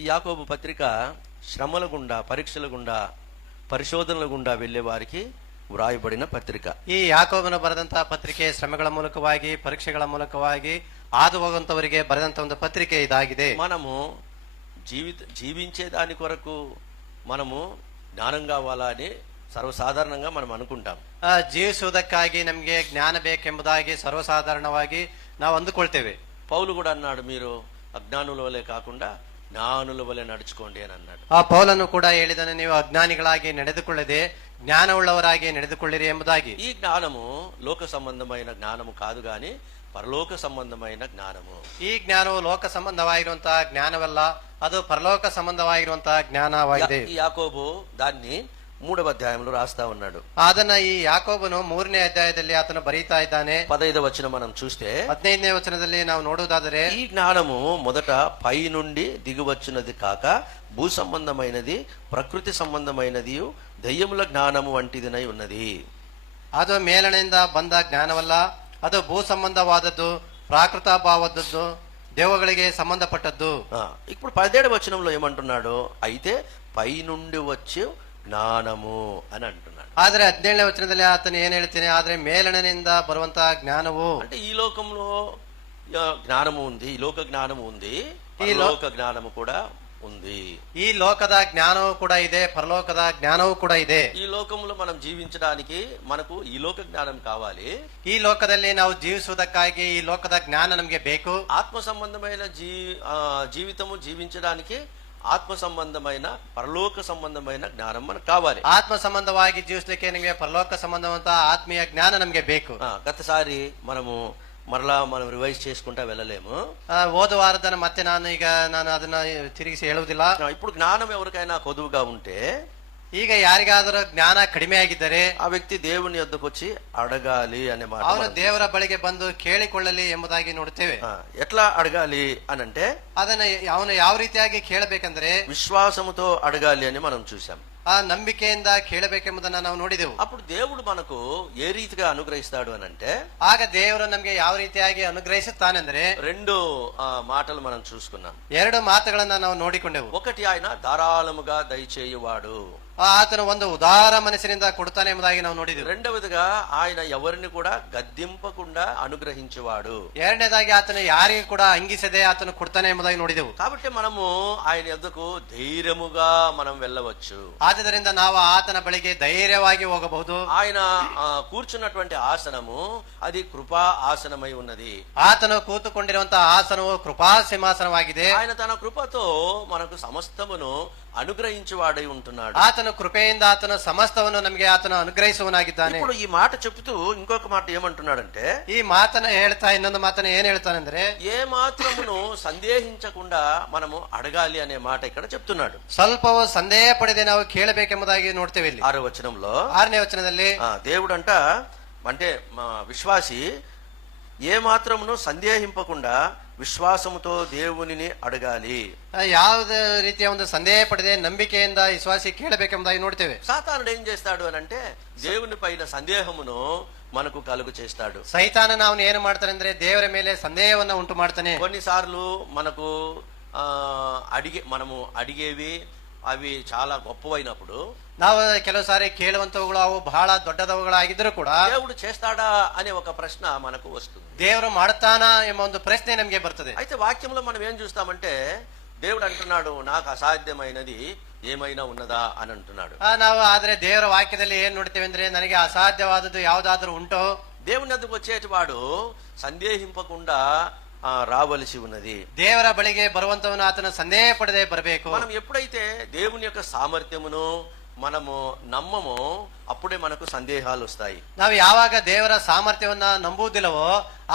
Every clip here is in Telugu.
ఈ యాకోబు పత్రిక శ్రమల గుండా, పరీక్షల గుండా, పరిశోధనల గుండా వెళ్లే వారికి వ్రాయబడిన పత్రిక. ಈ ಯಾಕೋಬನ ಬರೆದಂತಹ ಪತ್ರಿಕೆ ಶ್ರಮಗಳ ಮೂಲಕವಾಗಿ ಪರೀಕ್ಷೆಗಳ ಮೂಲಕವಾಗಿ ಹಾದು ಹೋಗುವಂತವರಿಗೆ ಬರೆದಂತ ಒಂದು ಪತ್ರಿಕೆ ಇದಾಗಿದೆ. మనము జీవించే దాని కొరకు మనము జ్ఞానం కావాలని ಸರ್ವಸಾಧಾರಣಂగా మనం అనుకుంటాం. ಜೀವಿಸುವುದಕ್ಕಾಗಿ ನಮಗೆ ಜ್ಞಾನ ಬೇಕೆಂಬುದಾಗಿ ಸರ್ವಸಾಧಾರಣವಾಗಿ ನಾವು ಅಂದುಕೊಳ್ತೇವೆ. పౌలు కూడా అన్నాడు, మీరు అజ్ఞానుల వలె కాకుండా జ్ఞానుల వలె నడుచుకోండి అని అన్నాడు. ಆ ಪೌಲನು ಕೂಡ ಹೇಳಿದನು, ನೀವು ಅಜ್ಞಾನಿಗಳಾಗಿ ನಡೆದುಕೊಳ್ಳದೆ ಜ್ಞಾನವುಳ್ಳವರಾಗಿ ನಡೆದುಕೊಳ್ಳಿರಿ ಎಂಬುದಾಗಿ. ఈ జ్ఞానము లోక సంబంధమైన జ్ఞానము కాదు గాని పరలోక సంబంధమైన జ్ఞానము. ಈ ಜ್ಞಾನವು ಲೋಕ ಸಂಬಂಧವಾಗಿರುವಂತಹ ಜ್ಞಾನವಲ್ಲ, ಅದು ಪರಲೋಕ ಸಂಬಂಧವಾಗಿರುವಂತಹ ಜ್ಞಾನವಾಗಿದೆ. ఈ యాకోబు దాన్ని 3వ అధ్యాయంలో రాస్తా ఉన్నాడు. ಅದನ್ನ ಈ ಯಾಕೋಬನು 3ನೇ ಅಧ್ಯಾಯದಲ್ಲಿ ಆತನು ಬರೀತಾ ಇದ್ದಾನೆ. 15వ వచనం మనం చూస్తే 15ನೇ ವಚನದಲ್ಲಿ ನಾವು ನೋಡುವುದಾದರೆ, ఈ జ్ఞానము మొదట పై నుండి దిగువచ్చినది కాక భూ సంబంధమైనది, ప్రకృతి సంబంధమైనది, దయ్యముల జ్ఞానము వంటిదినై ఉన్నది. ಅದು ಮೇಲನೆಯಿಂದ ಬಂದ ಜ್ಞಾನವಲ್ಲ, ಅದು ಭೂ ಸಂಬಂಧವಾದದ್ದು, ಪ್ರಾಕೃತ ಭಾವದದ್ದು, ದೇವಗಳಿಗೆ ಸಂಬಂಧಪಟ್ಟದ್ದು. ఇప్పుడు 17వ వచనంలో ఏమంటున్నాడు, అయితే పై నుండి వచ్చే ಜ್ಞಾನము అని అంటున్నాడు. ಆದ್ರೆ 17ನೇ ವಚನದಲ್ಲಿ ಆತನು ಏನ್ ಹೇಳ್ತೇನೆ, ಆದ್ರೆ ಮೇಲನೆಯಿಂದ ಬರುವಂತಹ ಜ್ಞಾನವು, అంటే ఈ లోకంలో జ్ఞానము ఉంది, ఈ లోక జ్ఞానము ఉంది, ఈ లోక జ్ఞానము కూడా ఉంది. ఈ లోకದ ಜ್ಞಾನವೂ ಕೂಡ ಇದೆ, ಪರಲೋಕದ ಜ್ಞಾನವೂ ಕೂಡ ಇದೆ. ఈ లోకంలో మనం జీవించడానికి మనకు ఈ లోక జ్ఞానం కావాలి. ಈ ಲೋಕದಲ್ಲಿ ನಾವು ಜೀವಿಸುವುದಕ್ಕಾಗಿ ಈ ಲೋಕದ ಜ್ಞಾನ ನಮಗೆ ಬೇಕು. ఆత్మ సంబంధమైన జీవితము జీవించడానికి ఆత్మ సంబంధమైన పరలోక సంబంధమైన జ్ఞానం మనకు కావాలి. ಆತ್ಮ ಸಂಬಂಧವಾಗಿ ಜೀವಿಸಲಿಕ್ಕೆ ನಮಗೆ ಪರಲೋಕ ಸಂಬಂಧವಂತಹ ಆತ್ಮೀಯ ಜ್ಞಾನ ನಮಗೆ ಬೇಕು. గతసారి మనం రివైజ్ చేసుకుంటా వెళ్ళలేము. ಹೋದ ವಾರದನ್ನ ಮತ್ತೆ ನಾನು ಅದನ್ನ ತಿರುಗಿಸಿ ಹೇಳುವುದಿಲ್ಲ. ఇప్పుడు జ్ఞానం ఎవరికైనా కొదువుగా ఉంటే, ಈಗ ಯಾರಿಗಾದರೂ ಜ್ಞಾನ ಕಡಿಮೆ ಆಗಿದ್ದರೆ ಆ ವ್ಯಕ್ತಿ దేవుని యొద్దకు వచ్చి అడగాలి అనే మాట, ಅವನು ದೇವರ ಬಳಿಗೆ ಬಂದು ಕೇಳಿಕೊಳ್ಳಲಿ ಎಂಬುದಾಗಿ ನೋಡುತ್ತೇವೆ. ఎట్లా అడగాలి అనంటే, ಅದನ್ನ ಅವನು ಯಾವ ರೀತಿಯಾಗಿ ಕೇಳಬೇಕಂದ್ರೆ విశ్వాసముతో అడగాలి అని మనం చూసాం. ಆ ನಂಬಿಕೆಯಿಂದ ಕೇಳಬೇಕೆಂಬುದನ್ನ ನಾವು ನೋಡಿದೆವು. అప్పుడు దేవుడు మనకు ఏ రీతిగా అనుగ్రహిస్తాడు అని అంటే, ಆಗ ದೇವರು ನಮಗೆ ಯಾವ ರೀತಿಯಾಗಿ ಅನುಗ್ರಹಿಸುತ್ತಾನೆಂದ್ರೆ 2 మాటలు మనం చూసుకున్నాం. 2 ಮಾತುಗಳನ್ನ ನಾವು ನೋಡಿಕೊಂಡೆವು. ఒకటి, ఆయన ధారాళముగా దయచేయువాడు. ಆತನು ಒಂದು ಉದಾರ ಮನಸ್ಸಿನಿಂದ ಕೊಡುತ್ತಾನೆ ಎಂಬುದಾಗಿ ನಾವು ನೋಡಿದೆವು. రెండవదిగా ఆయన ఎవరిని కూడా గద్దింపకుండా అనుగ్రహించేవాడు. ಎರಡನೇದಾಗಿ ಆತನು ಯಾರಿಗೂ ಕೂಡ ಅಂಗಿಸದೆ ಆತನು ಕೊಡ್ತಾನೆ ಎಂಬುದಾಗಿ ನೋಡಿದೆವು. కాబట్టి మనము ఆయన యొద్దకు ధైర్యముగా మనం వెళ్ళవచ్చు. ಆದ್ದರಿಂದ ನಾವು ಆತನ ಬಳಿಗೆ ಧೈರ್ಯವಾಗಿ ಹೋಗಬಹುದು. ఆయన కూర్చున్నటువంటి ఆసనము అది కృపా ఆసనమై ఉన్నది. ಆತನು ಕೂತುಕೊಂಡಿರುವಂತಹ ಆಸನವು ಕೃಪಾ ಸಿಂಹಾಸನವಾಗಿದೆ. ఆయన తన కృపతో మనకు సమస్తమును అనుగ్రహించువాడై ఉంటున్నాడు. ಆತನು ಕೃಪೆಯಿಂದ ಆತನು ಸಮಸ್ತವನ್ನು ನಮಗೆ ಆತನು ಅನುಗ್ರಹಿಸುವನಾಗಿದ್ದಾನೆ. ఇప్పుడు ఈ మాట చెప్తూ ఇంకొక మాట ఏమంటున్నాడంటే, ಈ ಮಾತನ್ನ ಹೇಳ್ತಾ ಇನ್ನೊಂದು ಮಾತನ್ನ ಏನ್ ಹೇಳ್ತಾನೆಂದ್ರೆ, ఏ మాత్రమును సందేహించకుండా మనము అడగాలి అనే మాట ఇక్కడ చెప్తున్నాడు. ಸ್ವಲ್ಪವೂ ಸಂದೇಹ ಪಡೆದೆ ನಾವು ಕೇಳಬೇಕೆಂಬುದಾಗಿ ನೋಡ್ತೇವೆ ಇಲ್ಲಿ 6వ వచనంలో. 6ನೇ ವಚನದಲ್ಲಿ దేవుడంట, అంటే విశ్వాసి ఏ మాత్రమును సందేహింపకుండా విశ్వాసముతో దేవునిని అడగాలి. ಯಾವುದೇ ರೀತಿಯ ಒಂದು ಸಂದೇಹ ಪಡೆದೆ ನಂಬಿಕೆಯಿಂದ ವಿಶ್ವಾಸಿ ಕೇಳಬೇಕೆಂಬುದಾಗಿ ನೋಡ್ತೇವೆ. సాతానుడు ఏం చేస్తాడు అని అంటే, దేవుని పైన సందేహమును మనకు కలుగు చేస్తాడు. ಸೈತಾನನ ಅವನು ಏನು ಮಾಡ್ತಾನೆ ಅಂದ್ರೆ ದೇವರ ಮೇಲೆ ಸಂದೇಹವನ್ನ ಉಂಟು ಮಾಡ್ತಾನೆ. కొన్నిసార్లు మనకు మనము అడిగేవి అవి చాలా గొప్పవైనప్పుడు, ನಾವು ಕೆಲವು ಸಾರಿ ಕೇಳುವಂತವುಗಳು ಅವು ಬಹಳ ದೊಡ್ಡದವುಗಳಾಗಿದ್ರೂ ಕೂಡ దేవుడు చేస్తాడా అనే ఒక ప్రశ్న మనకు వస్తుంది. ದೇವರು ಮಾಡುತ್ತಾನಾ ಎಂಬ ಒಂದು ಪ್ರಶ್ನೆ ನಮಗೆ ಬರ್ತದೆ. అయితే వాక్యంలో మనం ఏం చూస్తామంటే, దేవుడు అంటున్నాడు, నాకు అసాధ్యమైనది ఏమైనా ఉన్నదా అని అంటున్నాడు. ನಾವು ಆದ್ರೆ ದೇವರ ವಾಕ್ಯದಲ್ಲಿ ಏನ್ ನೋಡ್ತೇವೆ ಅಂದ್ರೆ, ನನಗೆ ಅಸಾಧ್ಯವಾದದ್ದು ಯಾವುದಾದ್ರೂ ಉಂಟೋ? దేవుని వద్దకు వచ్చేటి వాడు సందేహింపకుండా రావలసి ఉన్నది. ದೇವರ ಬಳಿಗೆ ಬರುವಂತವನು ಆತನ ಸಂದೇಹ ಪಡದೆ ಬರಬೇಕು. మనం ఎప్పుడైతే దేవుని యొక్క సామర్థ్యమును మనము నమ్మమో అప్పుడే మనకు సందేహాలు వస్తాయి. ನಾವು ಯಾವಾಗ ದೇವರ ಸಾಮರ್ಥ್ಯವನ್ನ ನಂಬುವುದಿಲ್ಲವೋ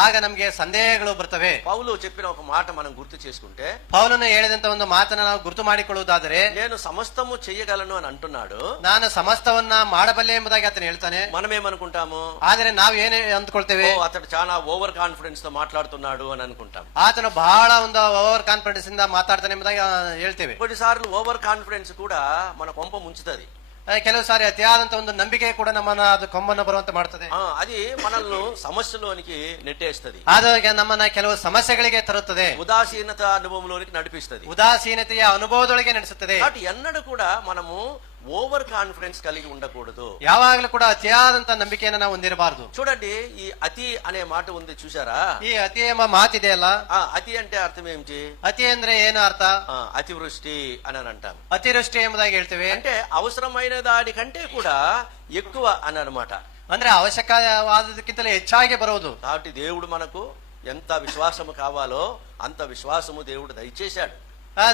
ಆಗ ನಮಗೆ ಸಂದೇಹಗಳು ಬರ್ತವೆ. పౌలు చెప్పిన ఒక మాట మనం గుర్తు చేసుకుంటే, ಪೌಲನು ಹೇಳಿದಂತ ಒಂದು ಮಾತನ್ನ ನಾವು ಗುರುತು ಮಾಡಿಕೊಳ್ಳುವುದಾದರೆ, నేను సమస్తము చేయగలను అని అంటున్నాడు. ನಾನು ಸಮಸ್ತವನ್ನ ಮಾಡಬಲ್ಲೆ ಎಂಬುದಾಗಿ ಆತನು ಹೇಳ್ತಾನೆ. మనమేమనుకుంటాము, ಆದ್ರೆ ನಾವು ಏನೇ ಅಂದ್ಕೊಳ್ತೇವೆ, అతడు చాలా ఓవర్ కాన్ఫిడెన్స్ తో మాట్లాడుతున్నాడు అని అనుకుంటాం. ಆತನು ಬಹಳ ಒಂದು ಓವರ್ ಕಾನ್ಫಿಡೆನ್ಸ್ ಇಂದ ಮಾತಾಡ್ತಾನೆ ಎಂಬುದಾಗಿ ಹೇಳ್ತೇವೆ. కొన్నిసార్లు ఓవర్ కాన్ఫిడెన్స్ కూడా మన కొంప ముంచుతుంది. ಕೆಲವು ಸಾರಿ ಅತಿಯಾದಂತ ಒಂದು ನಂಬಿಕೆ ಕೂಡ ನಮ್ಮನ್ನ ಅದು ಕೊಂಬನ್ನು ಬರುವಂತೆ ಮಾಡ್ತದೆ. అది మనల్ని సమస్యలోనికి నెట్టేస్తది. ಅದು ನಮ್ಮನ್ನ ಕೆಲವು ಸಮಸ್ಯೆಗಳಿಗೆ ತರುತ್ತದೆ. ఉదాసీనత అనుభవంలోనికి నడిపిస్తది. ಉದಾಸೀನತೆಯ ಅನುಭವದೊಳಗೆ ನಡೆಸುತ್ತದೆ. కాబట్టి ఎన్నడూ కూడా మనము ఓవర్ కాన్ఫిడెన్స్ కలిగి ఉండకూడదు. ಯಾವಾಗಲೂ ಕೂಡ ಅತಿಯಾದಂತ ನಂಬಿಕೆಯನ್ನು ನಾವು ಹೊಂದಿರಬಾರದು. చూడండి, ఈ అతి అనే మాట ఉంది చూసారా? ಈ ಅತಿ ಎಂಬ ಮಾತಿದೆಯಲ್ಲ, అతి అంటే అర్థం ఏమిటి? ಅತಿ ಅಂದ್ರೆ ಏನು ಅರ್ಥ? అతివృష్టి అని అంటాం. ಅತಿವೃಷ್ಟಿ ಎಂಬುದಾಗಿ ಹೇಳ್ತೇವೆ. అంటే అవసరమైన దానికంటే కూడా ఎక్కువ అని అన్నమాట. ಅಂದ್ರೆ ಅವಶ್ಯಕವಾದಕ್ಕಿಂತಲೇ ಹೆಚ್ಚಾಗಿ ಬರುವುದು. కాబట్టి దేవుడు మనకు ఎంత విశ్వాసము కావాలో అంత విశ్వాసము దేవుడు దయచేశాడు.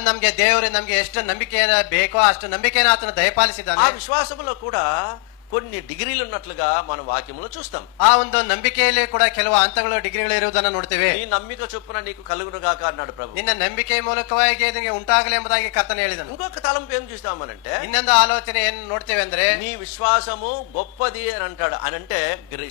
ನಮ್ಗೆ ಎಷ್ಟು ನಂಬಿಕೆಯನ್ನ ಬೇಕೋ ಅಷ್ಟು ನಂಬಿಕೆಯನ್ನು ಆತನ ದಯಪಾಲಿಸಿದ್ದಾನೆ. ఆ విశ్వాసములో కూడా కొన్ని డిగ్రీలు ఉన్నట్లుగా మనం వాక్యంలో చూస్తాం. ಆ ಒಂದು ನಂಬಿಕೆಯಲ್ಲಿ ಕೂಡ ಕೆಲವು ಹಂತಗಳು ಡಿಗ್ರಿಗಳು ಇರುವುದನ್ನು ನೋಡ್ತೇವೆ. నీ నమ్మిక చొప్పున నీకు కలుగునుగాక అన్నాడు ప్రభు. ನಿನ್ನ ನಂಬಿಕೆ ಮೂಲಕವಾಗಿ ನಿನಗೆ ಉಂಟಾಗಲಿ ಎಂಬುದಾಗಿ ಕರ್ತನು ಹೇಳಿದನು. ఇంకొక తలంపు ఏం చూస్తామనంటే, ಇನ್ನೊಂದು ಆಲೋಚನೆ ಏನ್ ನೋಡ್ತೇವೆ ಅಂದ್ರೆ, నీ విశ్వాసము గొప్పది అని అంటాడు. అని అంటే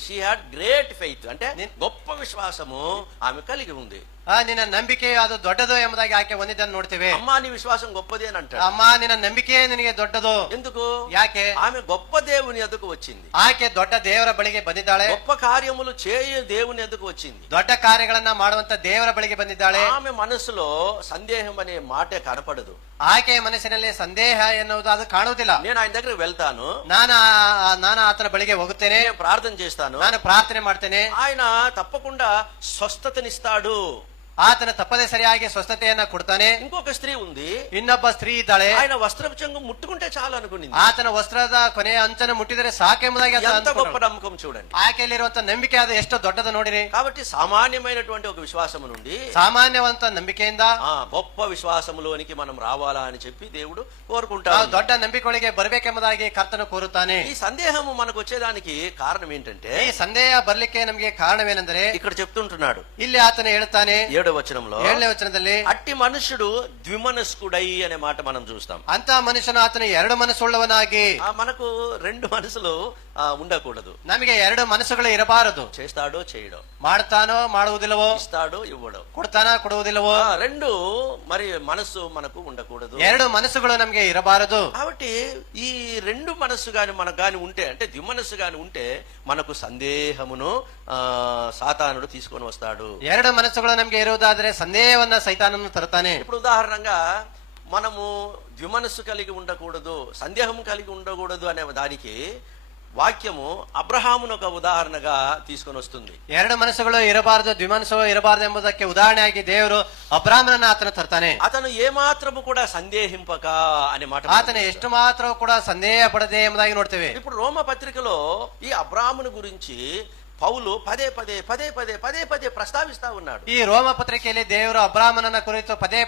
షీ హ్యాడ్ గ్రేట్ ఫెయిత్, అంటే గొప్ప విశ్వాసము ఆమె కలిగి ఉంది. ನಿನ್ನ ನಂಬಿಕೆ ಅದು ದೊಡ್ಡದು ಎಂಬುದಾಗಿ ಆಕೆ ಹೊಂದಿದ್ದನ್ನು ನೋಡ್ತೇವೆ. అమ్మా నీ విశ్వాసం గొప్పది అని అంటాడు. ಅಮ್ಮ ನಿನ್ನ ನಂಬಿಕೆ ನಿನಗೆ ದೊಡ್ಡದು. ఎందుకు? ಯಾಕೆ? ఆమె గొప్ప దేవుని ఎదుకు వచ్చింది. ಆಕೆ ದೊಡ್ಡ ದೇವರ ಬಳಿಗೆ ಬಂದಿದ್ದಾಳೆ. గొప్ప కార్యములు చేయ దేవుని ఎదుకు వచ్చింది. ದೊಡ್ಡ ಕಾರ್ಯಗಳನ್ನ ಮಾಡುವಂತ ದೇವರ ಬಳಿಗೆ ಬಂದಿದ್ದಾಳೆ. ఆమె మనసులో సందేహం అనే మాటే కనపడదు. ಆಕೆಯ ಮನಸ್ಸಿನಲ್ಲಿ ಸಂದೇಹ ಎನ್ನುವುದು ಅದು ಕಾಣುವುದಿಲ್ಲ. నేను ఆయన దగ్గరికి వెళ్తాను, ನಾನು ಆತನ ಬಳಿಗೆ ಹೋಗುತ್ತೇನೆ, ప్రార్థన చేస్తాను, ನಾನು ಪ್ರಾರ್ಥನೆ ಮಾಡ್ತೇನೆ, ఆయన తప్పకుండా స్వస్థతనిస్తాడు. ಆತನ ತಪ್ಪದೆ ಸರಿಯಾಗಿ ಸ್ವಸ್ಥತೆಯನ್ನ ಕೊಡ್ತಾನೆ. ఇంకొక స్త్రీ ఉంది, ಇನ್ನೊಬ್ಬ ಸ್ತ್ರೀ ಇದ್ದಾಳೆ. ఆయన వస్త్రపు చెంగు ముట్టుకుంటే చాలు అనుకునింది. ಆತನ ವಸ್ತ್ರದ ಕೊನೆಯ ಅಂಚನ್ನು ಮುಟ್ಟಿದರೆ ಸಾಕೆಂಬುದಾಗಿ ఎంత గొప్ప నమ్మకం చూడండి. ಆಕೆಯಲ್ಲಿರುವಂತ ನಂಬಿಕೆ ಅದು ಎಷ್ಟು ದೊಡ್ಡದು ನೋಡಿರಿ. కాబట్టి సామాన్యమైనటువంటి ఒక విశ్వాసము నుండి ಸಾಮಾನ್ಯವಂತ ನಂಬಿಕೆಯಿಂದ గొప్ప విశ్వాసములోనికి మనం రావాలా అని చెప్పి దేవుడు ನಾವು కోరుకుంటాడు. ದೊಡ್ಡ ನಂಬಿಕೆಗಳಿಗೆ ಬರಬೇಕೆಂಬುದಾಗಿ ಕರ್ತನು ಕೋರುತ್ತಾನೆ. ఈ సందేహము మనకు వచ్చేదానికి కారణం ఏంటంటే, ಈ ಸಂದೇಹ ಬರ್ಲಿಕ್ಕೆ ನಮಗೆ ಕಾರಣವೇನೆಂದರೆ, ఇక్కడ చెప్తుంటున్నాడు ಇಲ್ಲಿ ಆತನು ಹೇಳ್ತಾನೆ 7వ వచనంలో, 7ನೇ ವಚನದಲ್ಲಿ, అట్టి మనుషుడు ద్విమనస్కుడై అనే మాట మనం చూస్తాం. ಅಂತ ಮನುಷ್ಯನು ಆತನು ಎರಡು ಮನಸ್ಸುಳ್ಳವನಾಗಿ. మనకు రెండు మనసులు ఉండకూడదు. ನಮಗೆ ಎರಡು ಮನಸ್ಸುಗಳು ಇರಬಾರದು. చేస్తాడో చేయడో, ಮಾಡ್ತಾನೋ ಮಾಡುವುದಿಲ್ಲವೋ, ఇస్తాడో ఇవ్వడో, ಕೊಡ್ತಾನೋ ಕೊಡುವುದಿಲ್ಲವೋ, రెండు మరి మనస్సు మనకు ఉండకూడదు. ಎರಡು ಮನಸ್ಸುಗಳು ನಮಗೆ ಇರಬಾರದು. కాబట్టి ఈ రెండు మనస్సు గాని మనకు గాని ఉంటే, అంటే ద్విమనస్సు గాని ఉంటే మనకు సందేహమును సాతానుడు తీసుకొని వస్తాడు. ಎರಡು ಮನಸ್ಸುಗಳು ನಮಗೆ ಇರುವುದಾದರೆ ಸಂದೇಹವನ್ನ ಸೈತಾನನು ತರುತ್ತಾನೆ. ఇప్పుడు ఉదాహరణంగా మనము ద్విమనస్సు కలిగి ఉండకూడదు, సందేహం కలిగి ఉండకూడదు అనే దానికి వాక్యము అబ్రహామును ఒక ఉదాహరణగా తీసుకొని వస్తుంది. ಎರಡು ಮನಸ್ಸುಗಳು ಇರಬಾರದು, ದ್ವಿಮನಸ್ಸು ಇರಬಾರದು ಎಂಬುದಕ್ಕೆ ಉದಾಹರಣೆಯಾಗಿ ದೇವರು ಅಬ್ರಾಹ್ಮನನ್ನ ಆತನು ತರ್ತಾನೆ. అతను ఏమాత్రము కూడా సందేహింపక అనే మాట, ಆತನ ಎಷ್ಟು ಮಾತ್ರ ಕೂಡ ಸಂದೇಹ ಪಡದೆ ಎಂಬುದಾಗಿ ನೋಡ್ತೇವೆ. ఇప్పుడు రోమ పత్రికలో ఈ అబ్రాహామును గురించి పౌలు పదే పదే ప్రస్తావిస్తా ఉన్నాడు. ಈ ರೋಮ ಪತ್ರಿಕೆಯಲ್ಲಿ ದೇವರು ಅಬ್ರಾಹ್ಮನನ ಕುರಿತು ಪದೇ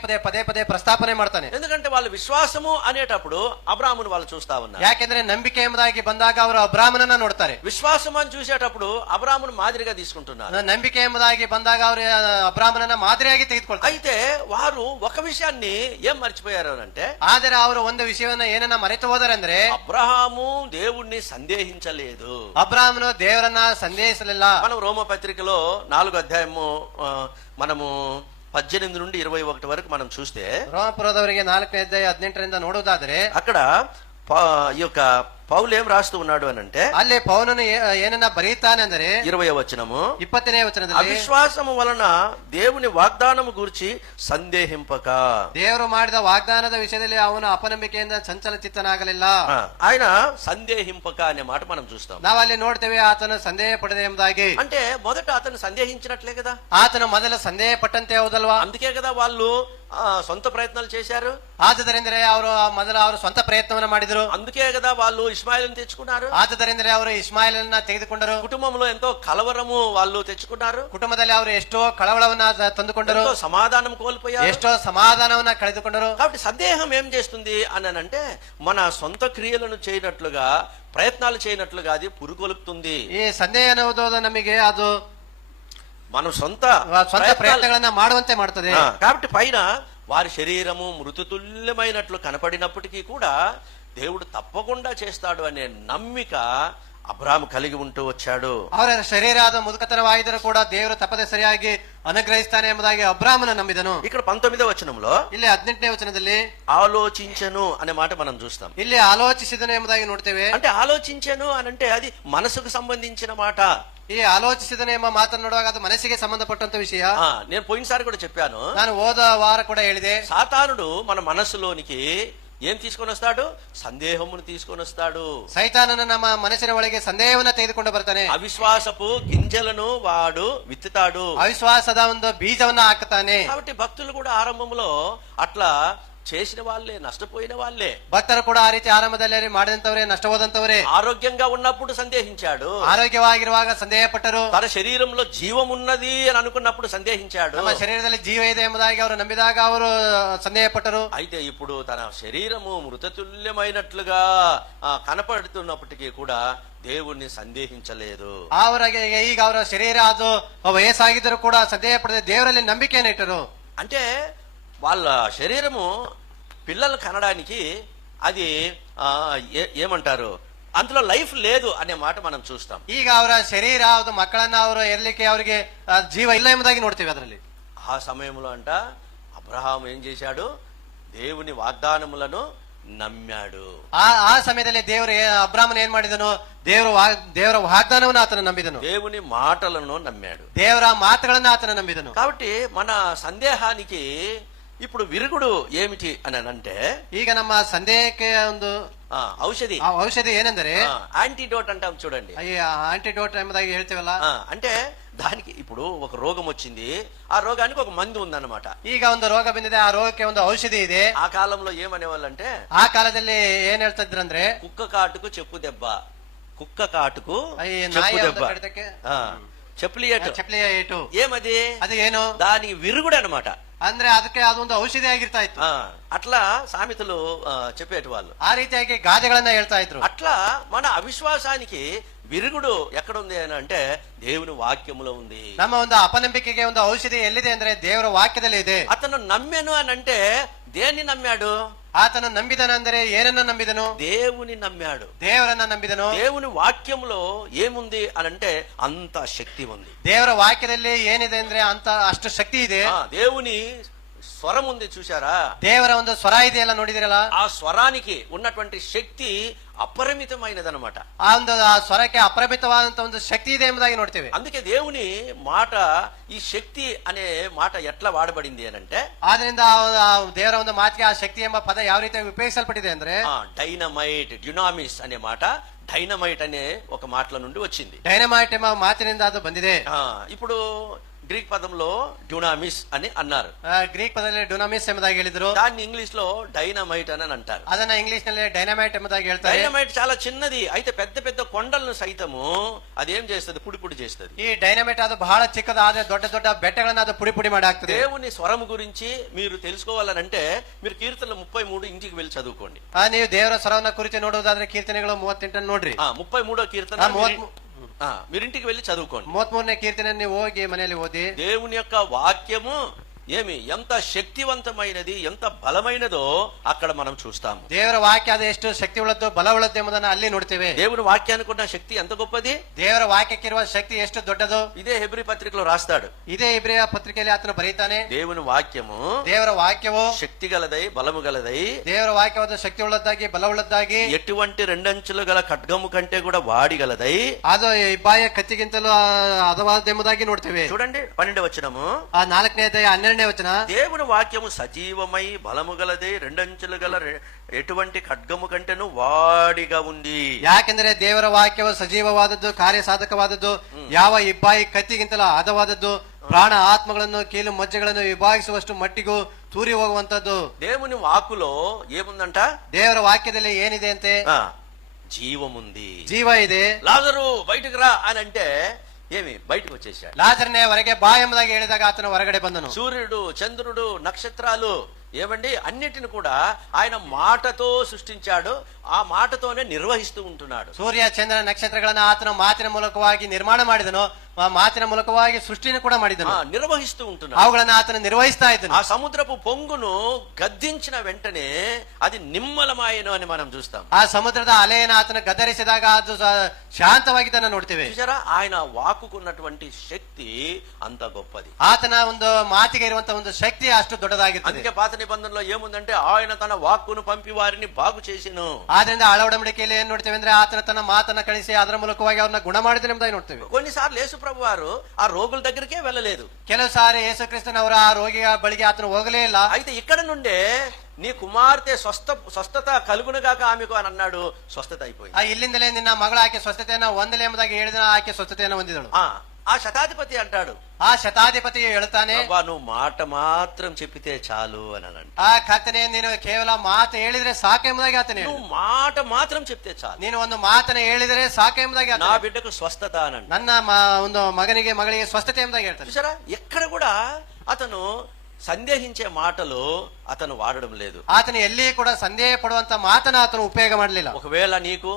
ಪದೇ ಪ್ರಸ್ತಾಪನೆ ಮಾಡ್ತಾನೆ. ఎందుకంటే వాళ్ళు విశ్వాసము అనేటప్పుడు అబ్రాహామును వాళ్ళు చూస్తా ఉన్నారు. ಯಾಕೆಂದ್ರೆ ನಂಬಿಕೆ ಎಂಬುದಾಗಿ ಬಂದಾಗ ಅವರು ಅಬ್ರಾಹ್ಮನನ್ನ ನೋಡ್ತಾರೆ. విశ్వాసం అని చూసేటప్పుడు అబ్రాహామును మాదిరిగా తీసుకుంటున్నారు. ನಂಬಿಕೆ ಎಂಬುದಾಗಿ ಬಂದಾಗ ಅವರು ಅಬ್ರಾಹ್ಮನನ್ನ ಮಾದರಿಯಾಗಿ ತೆಗೆದುಕೊಳ್ತಾರೆ. అయితే వారు ఒక విషయాన్ని ఏం మర్చిపోయారు అంటే, ಆದರೆ ಅವರು ಒಂದು ವಿಷಯವನ್ನ ಏನನ್ನ ಮರೆತು ಹೋದರೆಂದ್ರೆ, అబ్రహాము దేవుణ్ణి సందేహించలేదు. ಅಬ್ರಾಹ್ಮನು ದೇವರನ್ನ ಸಂದೇಹಿಸಲಿಲ್ಲ. మనం రోమ పత్రికలో 4వ అధ్యాయము మనము 18 నుండి 21 వరకు మనం చూస్తే, ರೋಮಪುರದವರಿಗೆ 4ನೇ ಅಧ್ಯಾಯ 18ರಿಂದ ನೋಡುವುದಾದರೆ, అక్కడ ఈ యొక్క పౌలు ఏం రాస్తూ ఉన్నాడు అని అంటే, ಅಲ್ಲಿ ಪೌಲನು ಏನನ್ನ ಬರೀತಾನೆ ಅಂದರೆ 20వ వచనము, 20ನೇ ವಚನದಲ್ಲಿ, అవిశ్వాసము వలన దేవుని వాగ్దానము గురించి సందేహింపక. ದೇವರು ಮಾಡಿದ ವಾಗ್ದಾನದ ವಿಷಯದಲ್ಲಿ ಅವನು ಅಪನಂಬಿಕೆಯಿಂದ ಚಂಚಲ ಚಿತ್ತನಾಗಲಿಲ್ಲ. ఆయన సందేహింపక అనే మాట మనం చూస్తాం. ನಾವಲ್ಲಿ ನೋಡ್ತೇವೆ ಆತನು ಸಂದೇಹ ಪಡದೆ ಎಂಬುದಾಗಿ. అంటే మొదట అతను సందేహించినట్లే కదా, ಆತನು ಮೊದಲು ಸಂದೇಹ ಪಟ್ಟಂತೆ ಹೌದಲ್ವಾ? అందుకే కదా వాళ్ళు సొంత ప్రయత్నాలు చేశారు. ಆದುದರಿಂದಲೇ ಅವರು ಮೊದಲು ಅವರು ಸ್ವಂತ ಪ್ರಯತ್ನವನ್ನ ಮಾಡಿದರು. అందుకే కదా వాళ్ళు ఇస్మాయిల్ని తెచ్చుకున్నారు. ಆದುದರಿಂದಲೇ ಅವರು ಇಸ್ಮಾಯಿಲನ್ನ ತೆಗೆದುಕೊಂಡರು. కుటుంబంలో ఎంతో కలవరము వాళ్ళు తెచ్చుకున్నారు. ಕುಟುಂಬದಲ್ಲಿ ಅವರು ಎಷ್ಟೋ ಕಳವಳವನ್ನ ತಂದುಕೊಂಡರು, సమాధానం కోల్పోయారు, ಎಷ್ಟೋ ಸಮಾಧಾನವನ್ನ ಕಳೆದುಕೊಂಡರು. కాబట్టి సందేహం ఏం చేస్తుంది అని అంటే, మన సొంత క్రియలను చేయనట్లుగా, ప్రయత్నాలు చేయనట్లుగా అది పురుకొలుపుతుంది. ಈ ಸಂದೇಹ ಅನ್ನುವುದು ನಮಗೆ ಅದು మనం సొంత ಪ್ರಯತ್ನಗಳನ್ನ ಮಾಡುವಂತೆ ಮಾಡ್ತದೆ. కాబట్టి పైన వారి శరీరము మృతుతుల్యమైనట్లు కనపడినప్పటికీ కూడా దేవుడు తప్పకుండా చేస్తాడు అనే నమ్మిక ಅಬ್ರಾಮ್ కలిగి ఉంటూ వచ్చాడు. ಅವರ ಶರೀರ ಅದು ಮುದುಕತನವಾಗಿದ್ದರೂ ಕೂಡ ದೇವರು ತಪ್ಪದೆ ಸರಿಯಾಗಿ ಅನುಗ್ರಹಿಸ್ತಾನೆ ಎಂಬುದಾಗಿ ಅಬ್ರಾಮನ ನಂಬಿದನು. ఇక్కడ 19వ వచనంలో ಇಲ್ಲಿ 18ನೇ ವಚನದಲ್ಲಿ ఆలోచించను అనే మాట మనం చూస్తాం. ಇಲ್ಲಿ ಆಲೋಚಿಸಿದನು ಎಂಬುದಾಗಿ ನೋಡ್ತೇವೆ. అంటే ఆలోచించను అని అంటే అది మనసుకు సంబంధించిన మాట. ಈ ಆಲೋಚಿಸಿದನು ಎಂಬ ಮಾತನ್ನು ನೋಡುವಾಗ ಅದು ಮನಸ್ಸಿಗೆ ಸಂಬಂಧಪಟ್ಟಂತ ವಿಷಯ. నేను పోయినసారి కూడా చెప్పాను, ನಾನು ಹೋದ ವಾರ ಕೂಡ ಹೇಳಿದೆ, సాతానుడు మన మనస్సులోనికి ఏం తీసుకొని వస్తాడు? సందేహమును తీసుకొని వస్తాడు. ಸೈತಾನನ ನಮ್ಮ ಮನಸ್ಸಿನ ಒಳಗೆ ಸಂದೇಹವನ್ನ ತೆಗೆದುಕೊಂಡು ಬರ್ತಾನೆ. అవిశ్వాసపు గింజలను వాడు విత్తుతాడు. ಅವಿಶ್ವಾಸದ ಒಂದು ಬೀಜವನ್ನ ಹಾಕುತ್ತಾನೆ. కాబట్టి భక్తులు కూడా ఆరంభంలో అట్లా చేసిన వాళ్ళే, నష్టపోయిన వాళ్ళే. ಭಕ್ತರು ಕೂಡ ಆ ರೀತಿ ಆರಂಭದಲ್ಲಿ ಮಾಡಿದಂತವರೇ, ನಷ್ಟ ಹೋದಂತವರೇ. ఆరోగ్యంగా ఉన్నప్పుడు సందేహించాడు, ಆರೋಗ್ಯವಾಗಿರುವಾಗ ಸಂದೇಹ ಪಟ್ಟರು. తన శరీరంలో జీవం ఉన్నది అని అనుకున్నప్పుడు సందేహించాడు. ನಮ್ಮ ಶರೀರದಲ್ಲಿ ಜೀವ ಇದೆ ಎಂಬುದಾಗಿ ಅವರು ನಂಬಿದಾಗ ಅವರು ಸಂದೇಹ ಪಟ್ಟರು. అయితే ఇప్పుడు తన శరీరము మృతతుల్యమైనట్లుగా కనపడుతున్నప్పటికీ కూడా దేవుణ్ణి సందేహించలేదు. ಅವರಿಗೆ ಈಗ ಅವರ ಶರೀರ ಅದು ವಯಸ್ಸಾಗಿದ್ದರೂ ಕೂಡ ಸಂದೇಹ ಪಡದೆ ದೇವರಲ್ಲಿ ನಂಬಿಕೆಯನ್ನು ಇಟ್ಟರು. అంటే వాళ్ళ శరీరము పిల్లలు కనడానికి అది ఏమంటారు, అందులో లైఫ్ లేదు అనే మాట మనం చూస్తాం. ಈಗ ಅವರ ಶರೀರ ಅದು ಮಕ್ಕಳನ್ನ ಅವರು ಇರಲಿಕ್ಕೆ ಅವರಿಗೆ ಜೀವ ಇಲ್ಲ ಎಂಬುದಾಗಿ ನೋಡ್ತೀವಿ ಅದರಲ್ಲಿ. ఆ సమయంలో అంట అబ్రహాం ఏం చేశాడు? దేవుని వాగ్దానములను నమ్మాడు. ಆ ಸಮಯದಲ್ಲಿ ಅಬ್ರಾಮನ್ ಏನ್ ಮಾಡಿದನು? ದೇವರ ವಾಗ್ದಾನವನ್ನು ಆತನ ನಂಬಿದನು. దేవుని మాటలను నమ్మాడు. ದೇವರ ಮಾತುಗಳನ್ನ ಆತನ ನಂಬಿದನು. కాబట్టి మన సందేహానికి ఇప్పుడు విరుగుడు ఏమిటి అని అంటే, ಈಗ ನಮ್ಮ ಸಂದೇಹಕ್ಕೆ ಒಂದು ಔಷಧಿ ಏನೆಂದರೆ యాంటీడోట్ అంటాం చూడండి. ಆಂಟಿಡೋಟ್ ಎಂಬುದಾಗಿ ಹೇಳ್ತೇವಲ್ಲ, అంటే దానికి ఇప్పుడు ఒక రోగం వచ్చింది, ఆ రోగానికి ఒక మందు ఉందన్నమాట. ಈಗ ಒಂದು ರೋಗ ಬಂದಿದೆ, ಆ ರೋಗಕ್ಕೆ ಒಂದು ಔಷಧಿ ಇದೆ. ఆ కాలంలో ఏమనేవాళ్ళంటే, ಆ ಕಾಲದಲ್ಲಿ ಏನ್ ಹೇಳ್ತಾ ಇದ್ರಂದ್ರೆ, కుక్క కాటుకు చెప్పు దెబ్బ, కుక్క కాటుకు ನಾಯಿ చెప్పు దెబ్బ, ಕಡಿತಕ್ಕೆ చెప్పులియేటు. ಏಟು. ఏమది? ಅದು ಏನು? దానికి విరుగుడు అనమాట. ಅಂದ್ರೆ ಅದಕ್ಕೆ ಅದೊಂದು ಔಷಧಿ ಆಗಿರ್ತಾ ಇತ್ತು. అట్లా సామెతలు చెప్పేటి వాళ్ళు. ಆ ರೀತಿಯಾಗಿ ಗಾದೆಗಳನ್ನ ಹೇಳ್ತಾ ಇದ್ರು. అట్లా మన అవిశ్వాసానికి విరుగుడు ఎక్కడుంది అని అంటే దేవుని వాక్యములో ఉంది. ನಮ್ಮ ಒಂದು ಅಪನಂಬಿಕೆಗೆ ಒಂದು ಔಷಧಿ ಎಲ್ಲಿದೆ ಅಂದ್ರೆ ದೇವರ ವಾಕ್ಯದಲ್ಲಿ ಇದೆ. అతను నమ్మెను అని అంటే దేన్ని నమ్మాడు? ಆತನು ನಂಬಿದನೆಂದರೆ ಏನನ್ನ ನಂಬಿದನು? దేవుని నమ్మాడు, ದೇವರನ್ನ ನಂಬಿದನು. దేవుని వాక్యములో ఏముంది అని అంటే అంత శక్తి ఉంది. ದೇವರ ವಾಕ್ಯದಲ್ಲಿ ಏನಿದೆ ಅಂದ್ರೆ ಅಷ್ಟು ಶಕ್ತಿ ಇದೆ. దేవుని స్వరం ఉంది, చూశారా? ದೇವರ ಒಂದು ಸ್ವರ ಇದೆಯಲ್ಲ, ನೋಡಿದಿರಲ್ಲ? ఆ స్వరానికి ఉన్నటువంటి శక్తి అపరిమితమైనదన్నమాట. ಆ ಸ್ವರಕ್ಕೆ ಅಪರಿಮಿತವಾದಂತ ಒಂದು ಶಕ್ತಿ ಇದೆ ಎಂಬುದಾಗಿ ನೋಡ್ತೇವೆ. అందుకే దేవుని మాట, ఈ శక్తి అనే మాట ఎట్లా వాడబడింది అని అంటే, ಆದ್ರಿಂದ ದೇವರ ಒಂದು ಮಾತಿಗೆ ಆ ಶಕ್ತಿ ಎಂಬ ಪದ ಯಾವ ರೀತಿಯಾಗಿ ಉಪಯೋಗಿಸಲ್ಪಟ್ಟಿದೆ ಅಂದ್ರೆ, డైనమైట్, డ్యునామిస్ అనే మాట డైనమైట్ అనే ఒక మాటల నుండి వచ్చింది. ಡೈನಮೈಟ್ ಎಂಬ ಮಾತಿನಿಂದ ಅದು ಬಂದಿದೆ. ఇప్పుడు గ్రీక్ పదంలో డ్యునామిస్ అని అన్నారు. ಗ್ರೀಕ್ ಪದದಲ್ಲಿ ಡುನಾಮಿಸ್ ಎಂಬುದಾಗಿ ಹೇಳಿದ್ರು. దాన్ని ఇంగ్లీష్ లో డైనమైట్ అని అంటారు. ಅದನ್ನ ಇಂಗ್ಲಿಷ್ ನಲ್ಲಿ ಡೈನಮೈಟ್ ಎಂಬುದಾಗಿ ಹೇಳ್ತಾರೆ. డైనమైట్ చాలా చిన్నది, అయితే పెద్ద పెద్ద కొండలను సైతము అదేం చేస్తుంది? పుడి పుడి చేస్తుంది. ಈ ಡೈನಮೈಟ್ ಅದು ಬಹಳ ಚಿಕ್ಕದ, ಆದ್ರೆ ದೊಡ್ಡ ದೊಡ್ಡ ಬೆಟ್ಟಗಳನ್ನ ಅದು ಪುಡಿ ಪುಡಿ ಮಾಡಿ ಹಾಕ್ತದೆ. దేవుని స్వరం గురించి మీరు తెలుసుకోవాలనంటే మీరు కీర్తనలు 33 ఇంటికి వెళ్ళి చదువుకోండి. ನೀವು ದೇವರ ಸ್ವರವನ್ನ ಕುರಿತು ನೋಡುವುದಾದ್ರೆ ಕೀರ್ತನೆಗಳು 38 ನೋಡ್ರಿ. 33వ కీర్తన మీరు ఇంటికి వెళ్ళి చదువుకోండి. 33ನೇ ಕೀರ್ತನೆ ನೀವು ಹೋಗಿ ಮನೆಯಲ್ಲಿ ಓದಿ. దేవుని యొక్క వాక్యము ఎంత శక్తివంతమైనది, ఎంత బలమైనదో అక్కడ మనం చూస్తాము. ದೇವರ ವಾಕ್ಯ ಅದು ಎಷ್ಟು ಶಕ್ತಿ ಉಳ್ಳದ್ದು, ಬಲ ಉಳ್ಳದ್ದು ಎಂಬುದನ್ನು ಅಲ್ಲಿ ನೋಡ್ತೇವೆ. దేవుని వాక్యానికి ఉన్న శక్తి ఎంత గొప్పది, ದೇವರ ವಾಕ್ಯಕ್ಕಿರುವ ಶಕ್ತಿ ಎಷ್ಟು ದೊಡ್ಡದು. ఇదే హెబ్రీ పత్రికలో రాస్తాడు. ఇదే ఇబ్రియ పత్రిಕೆಯಲ್ಲಿ ಆತನು ಬರೀತಾನೆ, దేవుని వాక్యము ದೇವರ ವಾಕ್ಯವು శక్తి గలదై, బలము గలదై, ದೇವರ ವಾಕ್ಯವಾದ ಶಕ್ತಿ ಉಳ್ಳದ್ದಾಗಿ, ಬಲ ಉಳ್ಳದ್ದಾಗಿ, ఎటువంటి రెండంచులు గల ఖడ్గము కంటే కూడా వాడిగలదై, ಅದು ಇಬ್ಬಾಯ ಕತ್ತಿಗಿಂತಲೂ ಹದವಾದೆಂಬುದಾಗಿ ನೋಡ್ತೇವೆ. చూడండి 12వ వచనము, 4ನೇ ಅಧ್ಯಾಯ 12ನೇ ವಚನ. దేవుని వాక్యము సజీవమై బలము గలదై, రెండంచులు గల ఎటువంటి ఖడ్గము కంటేను వాడిగా ఉంది. ಯಾಕೆಂದರೆ ದೇವರ ವಾಕ್ಯವು ಸಜೀವವಾದದ್ದು, ಕಾರ್ಯ ಸಾಧಕವಾದದ್ದು, ಯಾವ ಇಬ್ಬಾಯಿ ಕತ್ತಿಗಿಂತಲೂ ಹದವಾದದ್ದು, ಪ್ರಾಣ ಆತ್ಮಗಳನ್ನು ಕೀಲು ಮಜ್ಜೆಗಳನ್ನು ವಿಭಾಗಿಸುವಷ್ಟು ಮಟ್ಟಿಗೂ ತೂರಿ ಹೋಗುವಂತದ್ದು. దేవుని వాక్కులో ఏముందంట? ದೇವರ ವಾಕ್ಯದಲ್ಲಿ ಏನಿದೆ ಅಂತೆ? జీవముంది, ಜೀವ ಇದೆ. లాజరు బయటకు రా అని అంటే ఏమి బయటకు వచ్చేసాడు. ಲಾಜರನೇ ಹೊರಗೆ ಬಾ ಎಂಬುದಾಗಿ ಹೇಳಿದಾಗ ಆತನ ಹೊರಗಡೆ ಬಂದನು. సూర్యుడు, చంద్రుడు, నక్షత్రాలు ఏమండి అన్నిటిని కూడా ఆయన మాటతో సృష్టించాడు, ఆ మాటతోనే నిర్వహిస్తూ ఉంటున్నాడు. ಸೂರ್ಯ ಚಂದ್ರ ನಕ್ಷತ್ರಗಳನ್ನ ಆತನ ಮಾತಿನ ಮೂಲಕವಾಗಿ ನಿರ್ಮಾಣ ಮಾಡಿದನು, ಆ ಮಾತಿನ ಮೂಲಕವಾಗಿ ಸೃಷ್ಟಿಯನ್ನು ಕೂಡ ಮಾಡಿದನು, నిర్వహిస్తూ ఉంటున్నాడు. ಅವುಗಳನ್ನ ಆತನ ನಿರ್ವಹಿಸ್ತಾ ಇದ್ದನು. ఆ సముద్రపు పొంగును గద్దించిన వెంటనే అది నిమ్మలమాయను అని మనం చూస్తాం. ಆ ಸಮುದ್ರದ ಅಲೆಯನ್ನು ಆತನ ಗದರಿಸಿದಾಗ ಅದು ಶಾಂತವಾಗಿದ್ದನ್ನ ನೋಡ್ತೇವೆ. చూసారా, ఆయన వాక్కుకున్నటువంటి శక్తి అంత గొప్పది. ಆತನ ಒಂದು ಮಾತಿಗೆ ಇರುವಂತ ಒಂದು ಶಕ್ತಿ ಅಷ್ಟು ದೊಡ್ಡದಾಗಿರ್ತದೆ. అందుకే పాత నిబంధనలో ఏముందంటే ఆయన తన వాక్కును పంపి వారిని బాగు చేసిను. ಆದ್ರಿಂದ ಹಳವಡಂಬಡಿಕೆಯಲ್ಲಿ ಏನ್ ನೋಡ್ತೇವೆ ಅಂದ್ರೆ ಆತನ ತನ್ನ ಮಾತನ್ನ ಕಳಿಸಿ ಅದರ ಮೂಲಕವಾಗಿ ಅವ್ರನ್ನ ಗುಣ ಮಾಡಿದ ಎಂಬುದಾಗಿ ನೋಡ್ತೇವೆ. కొన్నిసార్లు యేసు ప్రభు వారు ఆ రోగుల దగ్గరికే వెళ్ళలేదు. ಕೆಲವು ಸಾರಿ ಯೇಸು ಕ್ರಿಸ್ತನವರ ಆ ರೋಗಿಯ ಬಳಿಗೆ ಆತನು ಹೋಗಲೇ ಇಲ್ಲ. అయితే ఇక్కడ నుండే నీ కుమార్తె స్వస్థత కలుగునుగాక ఆమెకు అని అన్నాడు, స్వస్థత అయిపోయింది. ಇಲ್ಲಿಂದಲೇ ನಿನ್ನ ಮಗಳ ಆಕೆ ಸ್ವಸ್ಥತೆಯನ್ನ ಹೊಂದಲೆ ಎಂಬುದಾಗಿ ಹೇಳಿದ ಆಕೆ ಸ್ವಸ್ಥತೆಯನ್ನು ಹೊಂದಿದಳು. ఆ శతాధిపతి అంటాడు, ಆ ಶತಾಧಿಪತಿ ಹೇಳ್ತಾನೆ, నువ్వు మాట మాత్రం చెప్పితే చాలు అని అన్నాడు. ಆ ಕರ್ತನೆ ನೀನು ಕೇವಲ ಮಾತು ಹೇಳಿದ್ರೆ ಸಾಕು ಎಂಬುದಾಗಿ ಆತನೇ, నువ్వు మాట మాత్రం చెప్తే చాలు, ನೀನು ಒಂದು ಮಾತನ್ನ ಹೇಳಿದ್ರೆ ಸಾಕು ಎಂಬುದಾಗಿ నా బిడ్డకు స్వస్థత అన్నాడు. ನನ್ನ ಒಂದು ಮಗಳಿಗೆ ಸ್ವಸ್ಥತೆ ಎಂಬುದಾಗಿ ಹೇಳ್ತಾನೆ. చూసారా, ఎక్కడ కూడా అతను సందేహించే మాటలు అతను వాడడం లేదు. ಆತನು ಎಲ್ಲಿ ಕೂಡ ಸಂದೇಹ ಪಡುವಂತ ಮಾತನ್ನ ಆತನು ಉಪಯೋಗ ಮಾಡಲಿಲ್ಲ. ఒకవేళ నీకు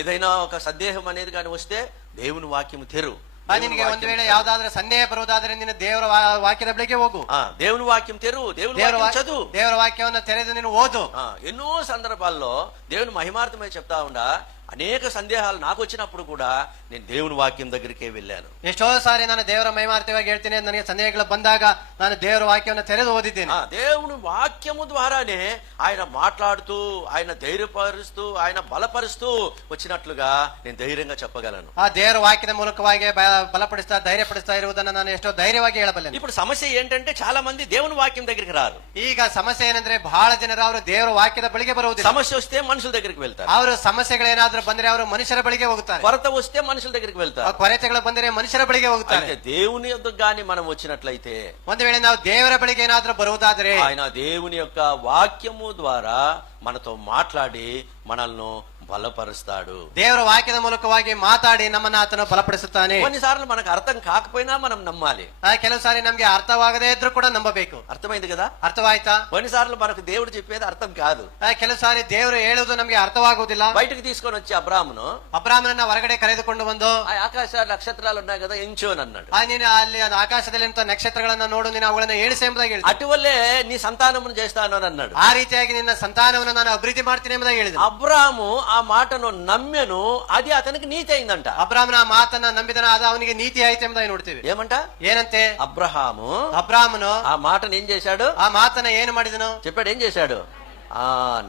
ఏదైనా ఒక సందేహం అనేది కానీ వస్తే దేవుని వాక్యం తెరు. ನಿನಗೆ ಒಂದು ವೇಳೆ ಯಾವ್ದಾದ್ರೆ ಸಂದೇಹ ಬರುವುದಾದ್ರೆ ನೀನು ದೇವರ ವಾಕ್ಯದ ಬಳಿಗೆ ಹೋಗು, దేవుని వాక్యం తెరు, దేవుని వాక్యం చదువు, ದೇವರ ವಾಕ್ಯವನ್ನು ತೆರೆದು ನೀನು ಓದು. ఎన్నో సందర్భాల్లో దేవుని మహిమార్థమై చెప్తా ఉండా అనేక సందేహాలు నాకు వచ్చినప్పుడు కూడా నేను దేవుని వాక్యం దగ్గరికే వెళ్ళాను. ಎಷ್ಟೋ ಸಾರಿ ನಾನು ದೇವರ ಮಹಿಮಾರ್ಥವಾಗಿ ಹೇಳ್ತೀನಿ, ನನಗೆ ಸಂದೇಹಗಳು ಬಂದಾಗ ನಾನು ದೇವರ ವಾಕ್ಯವನ್ನು ತೆರೆದು ಓದಿದ್ದೇನೆ. దేవుని వాక్యము ద్వారానే ఆయన మాట్లాడుతూ, ఆయన ధైర్యపరుస్తూ, ఆయన బలపరుస్తూ వచ్చినట్లుగా నేను ధైర్యంగా చెప్పగలను. ಆ ದೇವರ ವಾಕ್ಯದ ಮೂಲಕವಾಗಿ ಬಲಪಡಿಸ್ತಾ ಧೈರ್ಯಪಡಿಸ್ತಾ ಇರುವುದನ್ನು ನಾನು ಎಷ್ಟೋ ಧೈರ್ಯವಾಗಿ ಹೇಳಬಲ್ಲೆ. ఇప్పుడు సమస్య ఏంటంటే చాలా మంది దేవుని వాక్యం దగ్గరికి రారు. ಈಗ ಸಮಸ್ಯೆ ಏನಂದ್ರೆ ಬಹಳ ಜನರು ಅವರು ದೇವರ ವಾಕ್ಯದ ಬಳಿಗೆ ಬರುವುದಿಲ್ಲ. సమస్య వస్తే మనుషుల దగ్గరికి వెళ్తారు. ಅವರು ಸಮಸ್ಯೆಗಳೇನಾದ್ರೂ ಬಂದ್ರೆ ಅವರು ಮನುಷ್ಯರ ಬಳಿಗೆ ಹೋಗುತ್ತಾರೆ. కొరత వస్తే మనుషుల దగ్గరికి వెళ్తారు. ಕೊರತೆಗಳು ಬಂದರೆ ಮನುಷ್ಯರ ಬಳಿಗೆ ಹೋಗುತ್ತಾರೆ. దేవుని యొద్దకు గాని మనం వచ్చినట్లయితే, ಒಂದು ವೇಳೆ ನಾವು ದೇವರ ಬಳಿಗೆ ಏನಾದ್ರೂ ಬರುವುದಾದ್ರೆ, ఆయన దేవుని యొక్క వాక్యము ద్వారా మనతో మాట్లాడి మనల్ని బలపరుస్తాడు. ದೇವರ ವಾಕ್ಯದ ಮೂಲಕವಾಗಿ ಮಾತಾಡಿ ನಮ್ಮನ್ನ ಆತನು ಬಲಪಡಿಸುತ್ತಾನೆ. కొన్నిసార్లు మనకు అర్థం కాకపోయినా మనం నమ్మాలి. ಕೆಲವು ಸಾರಿ ನಮ್ಗೆ ಅರ್ಥವಾಗದೇ ಇದ್ರೂ ಕೂಡ ನಂಬಬೇಕು. అర్థమైంది కదా? ಅರ್ಥವಾಯ್ತಾ? కొన్నిసార్లు మనకు దేవుడు చెప్పేది అర్థం కాదు. ಕೆಲವು ಸಾರಿ ದೇವರು ಹೇಳುವುದು ನಮ್ಗೆ ಅರ್ಥವಾಗುವುದಿಲ್ಲ. బయటకు తీసుకొని వచ్చి ಅಬ್ರಾಮನನ್ನ ಹೊರಗಡೆ ಕರೆದುಕೊಂಡು ಬಂದು, ఆ ఆకాశ నక్షత్రాలు ఉన్నాయి కదా, ఎంచోని అన్నాడు. ನೀನು ಅಲ್ಲಿ ಆಕಾಶದಲ್ಲಿ ನಕ್ಷತ್ರಗಳನ್ನ ನೋಡು, ನೀನು ಅವುಗಳನ್ನ ಎಣಿಸು ಎಂಬುದಾಗಿ ಹೇಳಿದ. అటువల్లే నీ సంతానమును చేస్తాను అని అన్నాడు. ಆ ರೀತಿಯಾಗಿ ನಿನ್ನ ಸಂತಾನವನ್ನು ನಾನು ಅಭಿವೃದ್ಧಿ ಮಾಡ್ತೀನಿ ಎಂಬುದಾಗಿ ಹೇಳಿದ. అబ్రాము ఆ మాటను నమ్మెను, అది అతనికి నీతి అయిందంట. ಅಬ್ರಾಮನ ಆ ಮಾತನ್ನ ನಂಬಿದನ, ಅದು ಅವನಿಗೆ ನೀತಿ ಆಯ್ತು ಎಂಬುದಾಗಿ ನೋಡ್ತೀವಿ. ఏమంట? ಏನಂತೆ? అబ్రాహాము ఆ మాటను ఏం చేశాడు? ಆ ಮಾತನ್ನ ಏನು ಮಾಡಿದನು? చెప్పాడు, ఏం చేశాడు?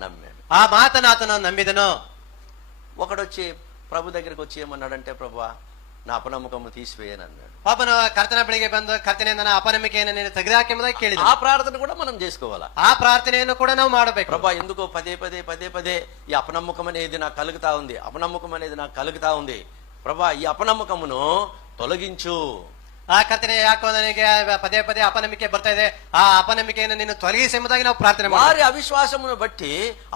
నమ్మాడు. ఆ మాతను ఆತನು ನಂಬಿದನು. ఒకడొచ్చి ప్రభు దగ్గరికి వచ్చి ఏమన్నాడంటే, ప్రభువా నా అపనమ్మకము తీసివేయని అన్నాడు. ಒಬ್ಬನು ಕರ್ತನ ಬಳಿಗೆ ಬಂದು, ಕರ್ತನೆ ನನ್ನ ಅಪನಂಬಿಕೆಯನ್ನು ನೀನು ತೆಗೆದುಹಾಕಿ ಎಂಬುದಾಗಿ ಕೇಳಿದ. ఆ ప్రార్థన కూడా మనం చేసుకోవాలా. ఆ ప్రార్థನೆಯನ್ನು ಕೂಡ ನಾವು ಮಾಡಬೇಕು. ప్రభా ఎందుకో పదే పదే ఈ అపనమ్మకం అనేది నాకు కలుగుతా ఉంది, అపనమ్మకం అనేది నాకు కలుగుతా ఉంది. ప్రభా ఈ అపనమ్మకమును తొలగించు. ಆ ಕರ್ತನೆ ಯಾಕೋ ನನಗೆ ಪದೇ ಪದೇ ಅಪನಂಬಿಕೆ ಬರ್ತಾ ಇದೆ, ಆ ಅಪನಂಬಿಕೆಯನ್ನು ನೀನು ತೊಲಗಿಸಿ ಎಂಬುದಾಗಿ ನಾವು ಪ್ರಾರ್ಥನೆ ಮಾಡಿ. వారి అవిశ్వాసమును బట్టి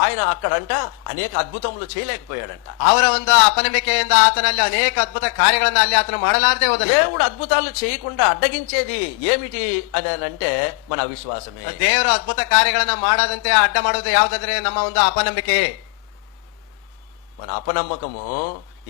ఆయన అక్కడంట అనేక అద్భుతములు చేయలేకపోయాడంట. ಅವರ ಒಂದು ಅಪನಂಬಿಕೆಯಿಂದ ಆತನಲ್ಲಿ ಅನೇಕ ಅದ್ಭುತ ಕಾರ್ಯಗಳನ್ನ ಅಲ್ಲಿ ಆತನು ಮಾಡಲಾರದೆ ಹೋದನು. దేవుడు అద్భుతాలు చేయకుండా అడ్డగించేది ఏమిటి అని అంటే మన అవిశ్వాసమే. ದೇವರು ಅದ್ಭುತ ಕಾರ್ಯಗಳನ್ನ ಮಾಡದಂತೆ ಅಡ್ಡ ಮಾಡುವುದು ಯಾವುದಾದ್ರೆ ನಮ್ಮ ಒಂದು ಅಪನಂಬಿಕೆ. మన అపనమ్మకము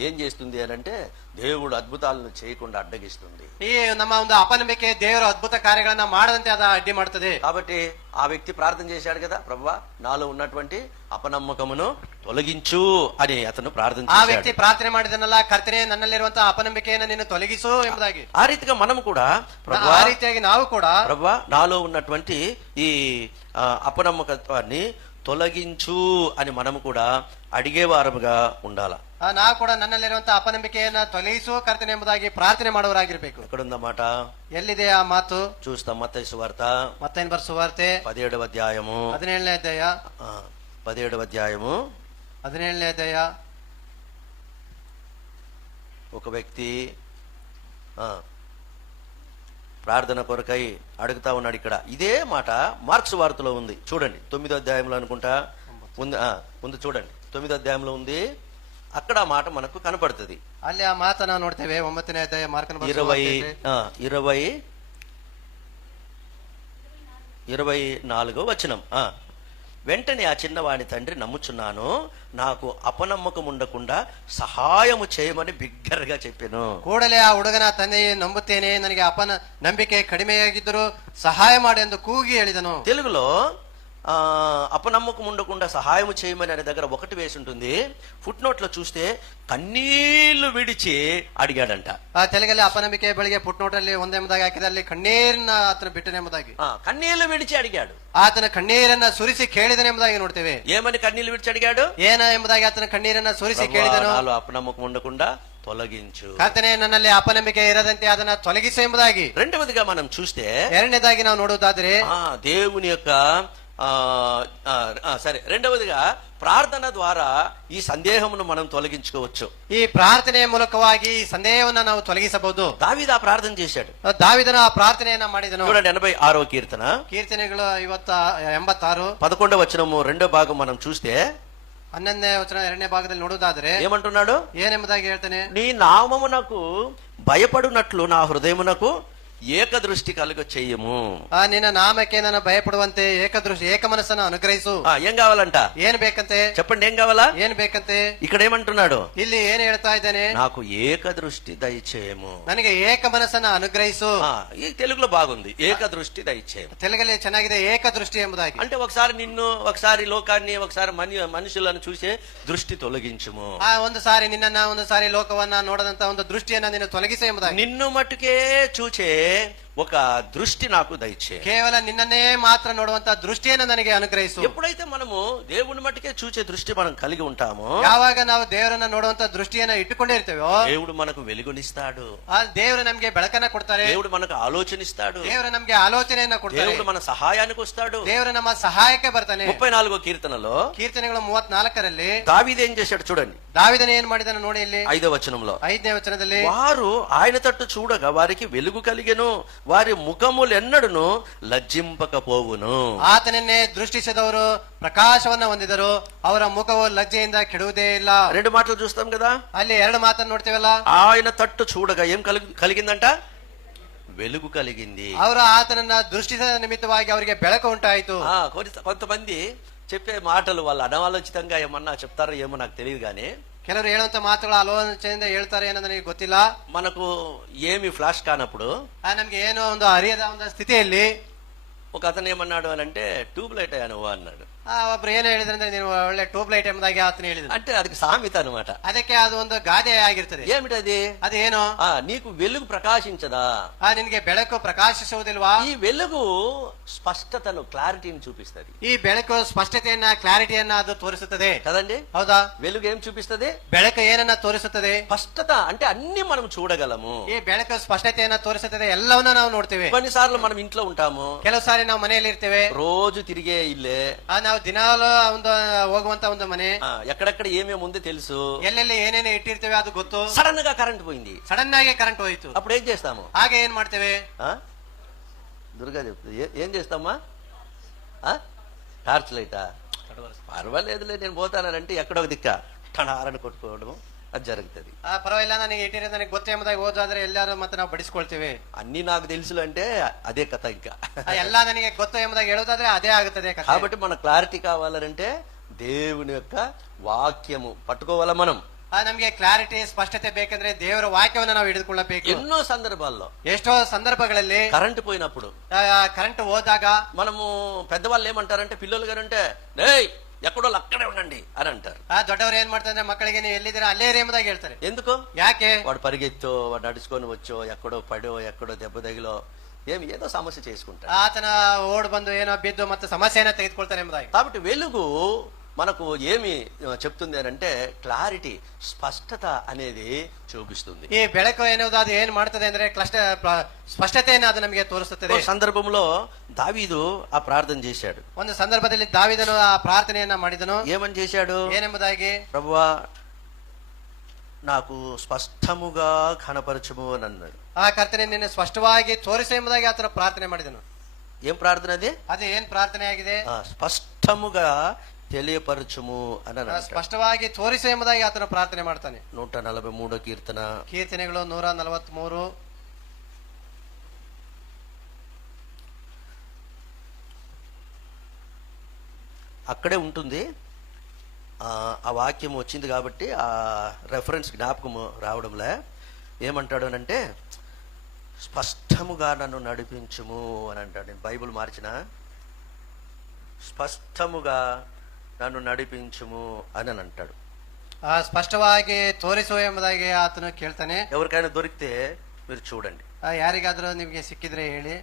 ఏం చేస్తుంది అని అంటే దేవుడు అద్భుతాలను చేయకుండా అడ్డగిస్తుంది. ಈ ನಮ್ಮ ಒಂದು ಅಪನಂಬಿಕೆ ದೇವರು ಅದ್ಭುತ ಕಾರ್ಯಗಳನ್ನ ಮಾಡದಂತೆ ಅದ ಅಡ್ಡಿ ಮಾಡುತ್ತದೆ. కాబట్టి ఆ వ్యక్తి ప్రార్థన చేశాడు కదా, ప్రభువా నాలో ఉన్నటువంటి అపనమ్మకమును తొలగించు అని అతను ప్రార్థన చేశాడు. ಆ ವ್ಯಕ್ತಿ ಪ್ರಾರ್ಥನೆ ಮಾಡಿದನಲ್ಲ, ಕರ್ತನೆ ನನ್ನಲ್ಲಿರುವಂತಹ ಅಪನಂಬಿಕೆಯನ್ನು ನೀನು ತೊಲಗಿಸು ಎಂಬುದಾಗಿ. ఆ రీతిగా మనం కూడా ಆ ರೀತಿಯಾಗಿ ನಾವು ಕೂಡ, ప్రభువా నాలో ఉన్నటువంటి ఈ అపనమ్మకత్వాన్ని తొలగించు అని మనము కూడా అడిగేవారముగా ఉండాల. ನಾವು ಕೂಡ ನನ್ನಲ್ಲಿರುವಂತಹ ಅಪನಂಬಿಕೆಯನ್ನ ತೊಲಗಿಸು ಕರ್ತನೆ ಎಂಬುದಾಗಿ ಪ್ರಾರ್ಥನೆ ಮಾಡುವರಾಗಿರ್ಬೇಕು. ఎక్కడుందన్నమాట? ಎಲ್ಲಿದೆ ಆ ಮಾತು? చూస్తాం. మత్తయి సువార్త ಮತ್ತೇನು ಸುವಾರ್ತೆ 17వ అధ్యాయము 17ನೇ ಅಧ್ಯಾಯ 17వ అధ్యాయము 17ನೇ ಅಧ್ಯಾಯ. ఒక వ్యక్తి ప్రార్థన కొరకై అడుగుతా ఉన్నాడు. ఇక్కడ ఇదే మాట మార్క్స్ వార్తలో ఉంది, చూడండి 9వ అధ్యాయంలో అనుకుంటా ఉంది. ముందు చూడండి, 9వ అధ్యాయంలో ఉంది. అక్కడ ఆ మాట మనకు కనపడుతుంది. ಅಲ್ಲಿ ಆ ಮಾತನ್ನ ನೋಡ್ತೇವೆ. 9ನೇ ಅಧ್ಯಾಯ ಮಾರ್ಕನ 24వ వచనం. వెంటనే ఆ చిన్నవాడి తండ్రి, నమ్ముచున్నాను, నాకు అపనమ్మకం ఉండకుండా సహాయము చేయమని బిగ్గరగా చెప్పాను. ಕೂಡಲೇ ಆ ಹುಡುಗನ ತಂದೆಯೇ, ನಂಬುತ್ತೇನೆ, ನನಗೆ ಅಪನ ನಂಬಿಕೆ ಕಡಿಮೆಯಾಗಿದ್ದರೂ ಸಹಾಯ ಮಾಡು ಎಂದು ಕೂಗಿ ಹೇಳಿದನು. తెలుగులో అపనమ్మకం ఉండకుండా సహాయం చేయమని అనే దగ్గర ఒకటి వేసి ఉంటుంది. ఫుట్ నోట్ లో చూస్తే కన్నీళ్లు విడిచి అడిగాడంట. ಆ ತೆಲುಗಲ್ಲಿ ಅಪನಂಬಿಕೆ ಬೆಳಿಗ್ಗೆ ಪುಟ್ನೋಟಲ್ಲಿ ಒಂದೆಂಬುದಾಗಿ ಹಾಕಿದ, ಅಲ್ಲಿ ಕಣ್ಣೀರನ್ನ ಆತನ ಬಿಟ್ಟನೆಂಬುದಾಗಿ, కన్నీళ్లు విడిచి అడిగాడు. ಆತನ ಕಣ್ಣೀರನ್ನ ಸುರಿಸಿ ಕೇಳಿದನೆಂಬುದಾಗಿ ನೋಡ್ತೇವೆ. ఏమని కన్నీళ్లు విడిచి అడిగాడు? ಏನ ಎಂಬುದಾಗಿ ಆತನ ಕಣ್ಣೀರನ್ನ ಸುರಿಸಿ ಕೇಳಿದನು, నాలో అపనమ్మకం ఉండకుండా తొలగించు. ಕರ್ತನೇ, ನನ್ನಲ್ಲಿ ಅಪನಂಬಿಕೆ ಇರದಂತೆ ಅದನ್ನ ತೊಲಗಿಸು ಎಂಬುದಾಗಿ. రెండవదిగా మనం చూస్తే, ಎರಡನೇದಾಗಿ ನಾವು ನೋಡುವುದಾದ್ರೆ, దేవుని యొక్క సరే, రెండవదిగా ప్రార్థన ద్వారా ఈ సందేహమును మనం తొలగించుకోవచ్చు. ಈ ಪ್ರಾರ್ಥನೆಯ ಮೂಲಕವಾಗಿ ಈ ಸಂದೇಹವನ್ನ ನಾವು ತೊಲಗಿಸಬಹುದು. దావీదు ఆ ప్రార్థన చేశాడు. ದಾವಿದನು ಆ ಪ್ರಾರ್ಥನೆಯನ್ನ ಮಾಡಿದನು. చూడండి 86వ కీర్తన, ಕೀರ್ತನೆಗಳು 86 11వ వచనము రెండో భాగం మనం చూస్తే 11ನೇ ವಚನ 2ನೇ ಭಾಗದಲ್ಲಿ ನೋಡುವುದಾದ್ರೆ ఏమంటున్నాడు? ಏನೆಂಬುದಾಗಿ ಹೇಳ್ತಾನೆ, నీ నామమునకు భయపడునట్లు నా హృదయమునకు ఏకదృష్టి కలుగ చెయ్యము. ನಿನ್ನ ನಾಮಕ್ಕೆ ನಾನು ಭಯಪಡುವಂತೆ ಏಕದೃಷ್ಟಿ ಏಕ ಮನಸ್ಸನ್ನು ಅನುಗ್ರಹಿಸು. ఏం కావాలంట? ಏನ್ ಬೇಕಂತೆ? చెప్పండి, ఏం కావాలా? ಏನ್ ಬೇಕಂತೆ? ఇక్కడ ఏమంటున్నాడు? ಇಲ್ಲಿ ಏನ್ ಹೇಳ್ತಾ ಇದ್ದಾನೆ? నాకు ఏకదృష్టి దయచేయము. ನನಗೆ ಏಕ ಮನಸ್ಸನ್ನ ಅನುಗ್ರಹಿಸು. ఈ తెలుగులో బాగుంది, ఏకదృష్టి దయచేయము. ತೆಲುಗಲ್ಲಿ ಚೆನ್ನಾಗಿದೆ, ಏಕದೃಷ್ಟಿ ಎಂಬುದಾಗಿ. అంటే ఒకసారి నిన్ను, ఒకసారి లోకాన్ని, ఒకసారి మనుషులను చూసే దృష్టి తొలగించుము. ಒಂದು ಸಾರಿ ನಿನ್ನನ್ನ, ಒಂದು ಸಾರಿ ಲೋಕವನ್ನ ನೋಡದಂತ ಒಂದು ದೃಷ್ಟಿಯನ್ನ ನೀನು ತೊಲಗಿಸು ಎಂಬುದಾಗಿ. నిన్ను మట్టుకే చూచే ఒక దృష్టి నాకు దయచే. కేవಲ నిన్ననే మాత్రం ನೋಡುವಂತ ದೃಷ್ಟಿಯನ್ನು ನನಗೆ ಅನುಗ್ರಹಿಸು. ఎప్పుడైతే మనము దేవుని మట్టుకే చూచే దృష్టి మనం కలిగి ఉంటామో, ಯಾವಾಗ ನಾವು ದೇವರನ್ನ ನೋಡುವಂತ ದೃಷ್ಟಿಯನ್ನ ಇಟ್ಟುಕೊಂಡೇ ಇರ್ತೇವೋ, దేవుడు మనకు వెలుగునిస్తాడు. ಆ ದೇವರು ನಮಗೆ ಬೆಳಕನ್ನ ಕೊಡ್ತಾರೆ. దేవుడు మనకు ఆలోచనిస్తాడు. ದೇವರು ನಮಗೆ ಆಲೋಚನೆಯನ್ನ ಕೊಡ್ತಾರೆ. దేవుడు మన సహాయానికి వస్తాడు. ದೇವರು ನಮ್ಮ ಸಹಾಯಕ್ಕೆ ಬರ್ತಾನೆ. 34వ కీర్తనలో, ಕೀರ್ತನೆಗಳು 34ರಲ್ಲಿ దావీదు ఏం చేశాడు చూడండి. దావీదను ఏನ್ ಮಾಡಿದನು ನೋಡಿ ಇಲ್ಲಿ 5వ వచనంలో. 5ನೇ ವಚನದಲ್ಲಿ, వారు ఆయన తట్టు చూడగా వారికి వెలుగు కలిగెను, వారి ముఖములెన్నడును లజ్జింపకపోవును. ಆತನನ್ನೇ ದೃಷ್ಟಿಸಿದವರು ಪ್ರಕಾಶವನ್ನ ಹೊಂದಿದರು, ಅವರ ಮುಖವು ಲಜ್ಜೆಯಿಂದ ಕೆಡುವುದೇ ಇಲ್ಲ. రెండు మాటలు చూస్తాం కదా. ಅಲ್ಲಿ ಎರಡು ಮಾತನ್ನು ನೋಡ್ತೇವಲ್ಲ. ఆయన తట్టు చూడగా ఏం కలిగిందంట? వెలుగు కలిగింది. ಅವರು ಆತನನ್ನ ದೃಷ್ಟಿಸಿದ ನಿಮಿತ್ತವಾಗಿ ಅವರಿಗೆ ಬೆಳಕು ಉಂಟಾಯಿತು. కొంతమంది చెప్పే మాటలు వాళ్ళు అనాలోచితంగా ఏమన్నా చెప్తారో ఏమో నాకు తెలియదు కానీ, ಕೆಲವರು ಹೇಳುವಂತ ಮಾತುಗಳ ಆಲೋಚನೆಯಿಂದ ಹೇಳ್ತಾರೆ ಏನೋ ನನಗೆ ಗೊತ್ತಿಲ್ಲ. మనకు ఏమి ఫ్లాష్ కానప్పుడు ನಮ್ಗೆ ಏನೋ ಒಂದು ಅರಿಯದ ಒಂದು ಸ್ಥಿತಿಯಲ್ಲಿ ఒక అతను ఏమన్నాడు అని అంటే, ట్యూబ్ లైట్ అయ్యా నువ్వు అన్నాడు. ಒಬ್ರು ಏನು ಹೇಳಿದ್ರೆ ನೀನು ಒಳ್ಳೆ ಟ್ಯೂಬ್ ಲೈಟ್ ಎಂಬುದಾಗಿ ಆತನ ಹೇಳಿದ್ರು. అంటే అది సామెత అనమాట. ಅದಕ್ಕೆ ಅದು ಒಂದು ಗಾದೆ ಆಗಿರ್ತದೆ. ఏమిటది? ಅದೇನು? నీకు వెలుగు ప్రకాశించదా? ನಿನ್ಗೆ ಬೆಳಕು ಪ್ರಕಾಶಿಸುವುದಿಲ್ವಾ? ఈ వెలుగు స్పష్టతను, క్లారిటీని చూపిస్తుంది. ಈ ಬೆಳಕು ಸ್ಪಷ್ಟತೆಯನ್ನ, ಕ್ಲಾರಿಟಿಯನ್ನ ಅದು ತೋರಿಸುತ್ತದೆ కదండి. ಹೌದಾ? వెలుగు ఏం చూపిస్తుంది? ಬೆಳಕು ಏನನ್ನ ತೋರಿಸುತ್ತದೆ? స్పష్టత అంటే అన్ని మనం చూడగలము. ಈ ಬೆಳಕು ಸ್ಪಷ್ಟತೆಯನ್ನ ತೋರಿಸುತ್ತದೆ, ಎಲ್ಲವನ್ನ ನಾವು ನೋಡ್ತೇವೆ. కొన్నిసార్లు మనం ఇంట్లో ఉంటాము, ಕೆಲವು ಸಾರಿ ನಾವು ಮನೆಯಲ್ಲಿ ಇರ್ತೇವೆ, రోజు తిరిగే ఇల్లే, ನಾವು ದಿನಾಲು ಒಂದು ಹೋಗುವಂತ ಒಂದು ಮನೆ, ఎక్కడెక్కడ ఏమేమి ఉందో తెలుసు, ಎಲ್ಲೆಲ್ಲಿ ಏನೇನು ಇಟ್ಟಿರ್ತೇವೆ ಅದು ಗೊತ್ತು. సడన్ గా కరెంట్ పోయింది, ಸಡನ್ ಆಗಿ ಕರೆಂಟ್ ಹೋಯ್ತು, అప్పుడు ఏం చేస్తాము? ಹಾಗೆ ಏನ್ ಮಾಡ್ತೇವೆ? దుర్గా చెప్తుంది, ఏం చేస్తామా? టార్చ్ లైటా? పర్వాలేదులే నేను పోతానంటే ఎక్కడో దిక్క టణారని కొట్టుకోవడం అది జరుగుతుంది. ಪರವಾಗಿಲ್ಲ, ನನಗೆ ಇಟ್ಟಿರೋದು ನನಗೆ ಗೊತ್ತು ಎಂಬುದಾಗಿ ಹೋದಾದ್ರೆ ಎಲ್ಲಾರು ಮತ್ತೆ ನಾವು ಬಡಿಸ್ಕೊಳ್ತೇವೆ. అన్ని నాకు తెలుసు అంటే అదే కథ. ఇంకా ಎಲ್ಲ ನನಗೆ ಗೊತ್ತು ಎಂಬುದಾಗಿ ಹೇಳೋದಾದ್ರೆ ಅದೇ ಆಗುತ್ತದೆ. కాబట్టి మన క్లారిటీ కావాలంటే దేవుని యొక్క వాక్యము పట్టుకోవాల మనం. ನಮ್ಗೆ ಕ್ಲಾರಿಟಿ, ಸ್ಪಷ್ಟತೆ ಬೇಕಂದ್ರೆ ದೇವರ ವಾಕ್ಯವನ್ನ ನಾವು ಹಿಡಿದುಕೊಳ್ಳಬೇಕು. ఎన్నో సందర్భాల్లో, ಎಷ್ಟೋ ಸಂದರ್ಭಗಳಲ್ಲಿ కరెంట్ పోయినప్పుడు, కరెంట్ ಹೋದಾಗ మనము పెద్దవాళ్ళు ఏమంటారంటే, పిల్లలు గారంటే డేయ్ ఎక్కడో అక్కడే ఉండండి అని అంటారు. ದೊಡ್ಡವರು ಏನ್ ಮಾಡ್ತಾರೆ, ಮಕ್ಕಳಿಗೆ ನೀವು ಎಲ್ಲಿದ್ದೀರಾ ಅಲ್ಲೇ ಇರಿ ಎಂಬುದಾಗಿ ಹೇಳ್ತಾರೆ. ఎందుకు? ಯಾಕೆ? వాడు పరిగెత్తో, వాడు నడుచుకొని వచ్చో, ఎక్కడో పడో, ఎక్కడో దెబ్బ తగిలో ఏదో సమస్య చేసుకుంటారు. ಆತನ ಓಡ್ ಬಂದು ಏನೋ ಬಿದ್ದು ಮತ್ತೆ ಸಮಸ್ಯೆಯನ್ನ ತೆಗೆದುಕೊಳ್ತಾನೆ ಎಂಬುದಾಗಿ. కాబట్టి వెలుగు మనకు ఏమి చెప్తుంది అని అంటే, క్లారిటీ, స్పష్టత అనేది చూపిస్తుంది. ఈ ಬೆಳಕು ಎನ್ನುವುದು ಅದು ಏನ್ ಮಾಡ್ತದೆ ಅಂದ್ರೆ ಸ್ಪಷ್ಟತೆಯನ್ನು ಅದು ನಮಗೆ ತೋರಿಸುತ್ತದೆ. సందర్భంలో దావీదు ఆ ప్రార్థన చేశాడు. ಒಂದು ಸಂದರ್ಭದಲ್ಲಿ ದಾವೀದನು ಆ ಪ್ರಾರ್ಥನೆಯನ್ನ ಮಾಡಿದನು. ఏమని చేశాడు? ಏನೆಂಬುದಾಗಿ, ప్రభువా నాకు స్పష్టముగా కనపరచుము అని అన్నాడు. ಆ ಕರ್ತನೆ ನಿನ್ನ ಸ್ಪಷ್ಟವಾಗಿ ತೋರಿಸು ಎಂಬುದಾಗಿ ಆತನ ಪ್ರಾರ್ಥನೆ ಮಾಡಿದನು. ఏం ప్రార్థన అది? ಅದು ಏನ್ ಪ್ರಾರ್ಥನೆ ಆಗಿದೆ? స్పష్టముగా తెలియపరచుము అని అన్నాడు. ಸ್ಪಷ್ಟವಾಗಿ ತೋರಿಸು ಎಂಬುದಾಗಿ ಆತನ ಪ್ರಾರ್ಥನೆ ಮಾಡ್ತಾನೆ. 143వ కీర్తన, ಕೀರ್ತನೆಗಳು 143 అక్కడే ఉంటుంది. ఆ వాక్యం వచ్చింది కాబట్టి ఆ రెఫరెన్స్ జ్ఞాపకం రావడంలే. ఏమంటాడు అనంటే, స్పష్టముగా నన్ను నడిపించుము అని అంటాడు. నేను బైబిల్ మార్చిన, ಸ್ಪಷ್ಟముగా నన్ను నడిపించుము అని అంటాడు. ಸ್ಪಷ್ಟವಾಗಿ ತೋರಿಸು ಎಂಬುದಾಗಿ ಆತನು ಕೇಳ್ತಾನೆ. ఎవరికైనా దొరికితే మీరు చూడండి. ಯಾರಿಗಾದ್ರೂ ನಿಮಗೆ ಸಿಕ್ಕಿದ್ರೆ ಹೇಳಿ.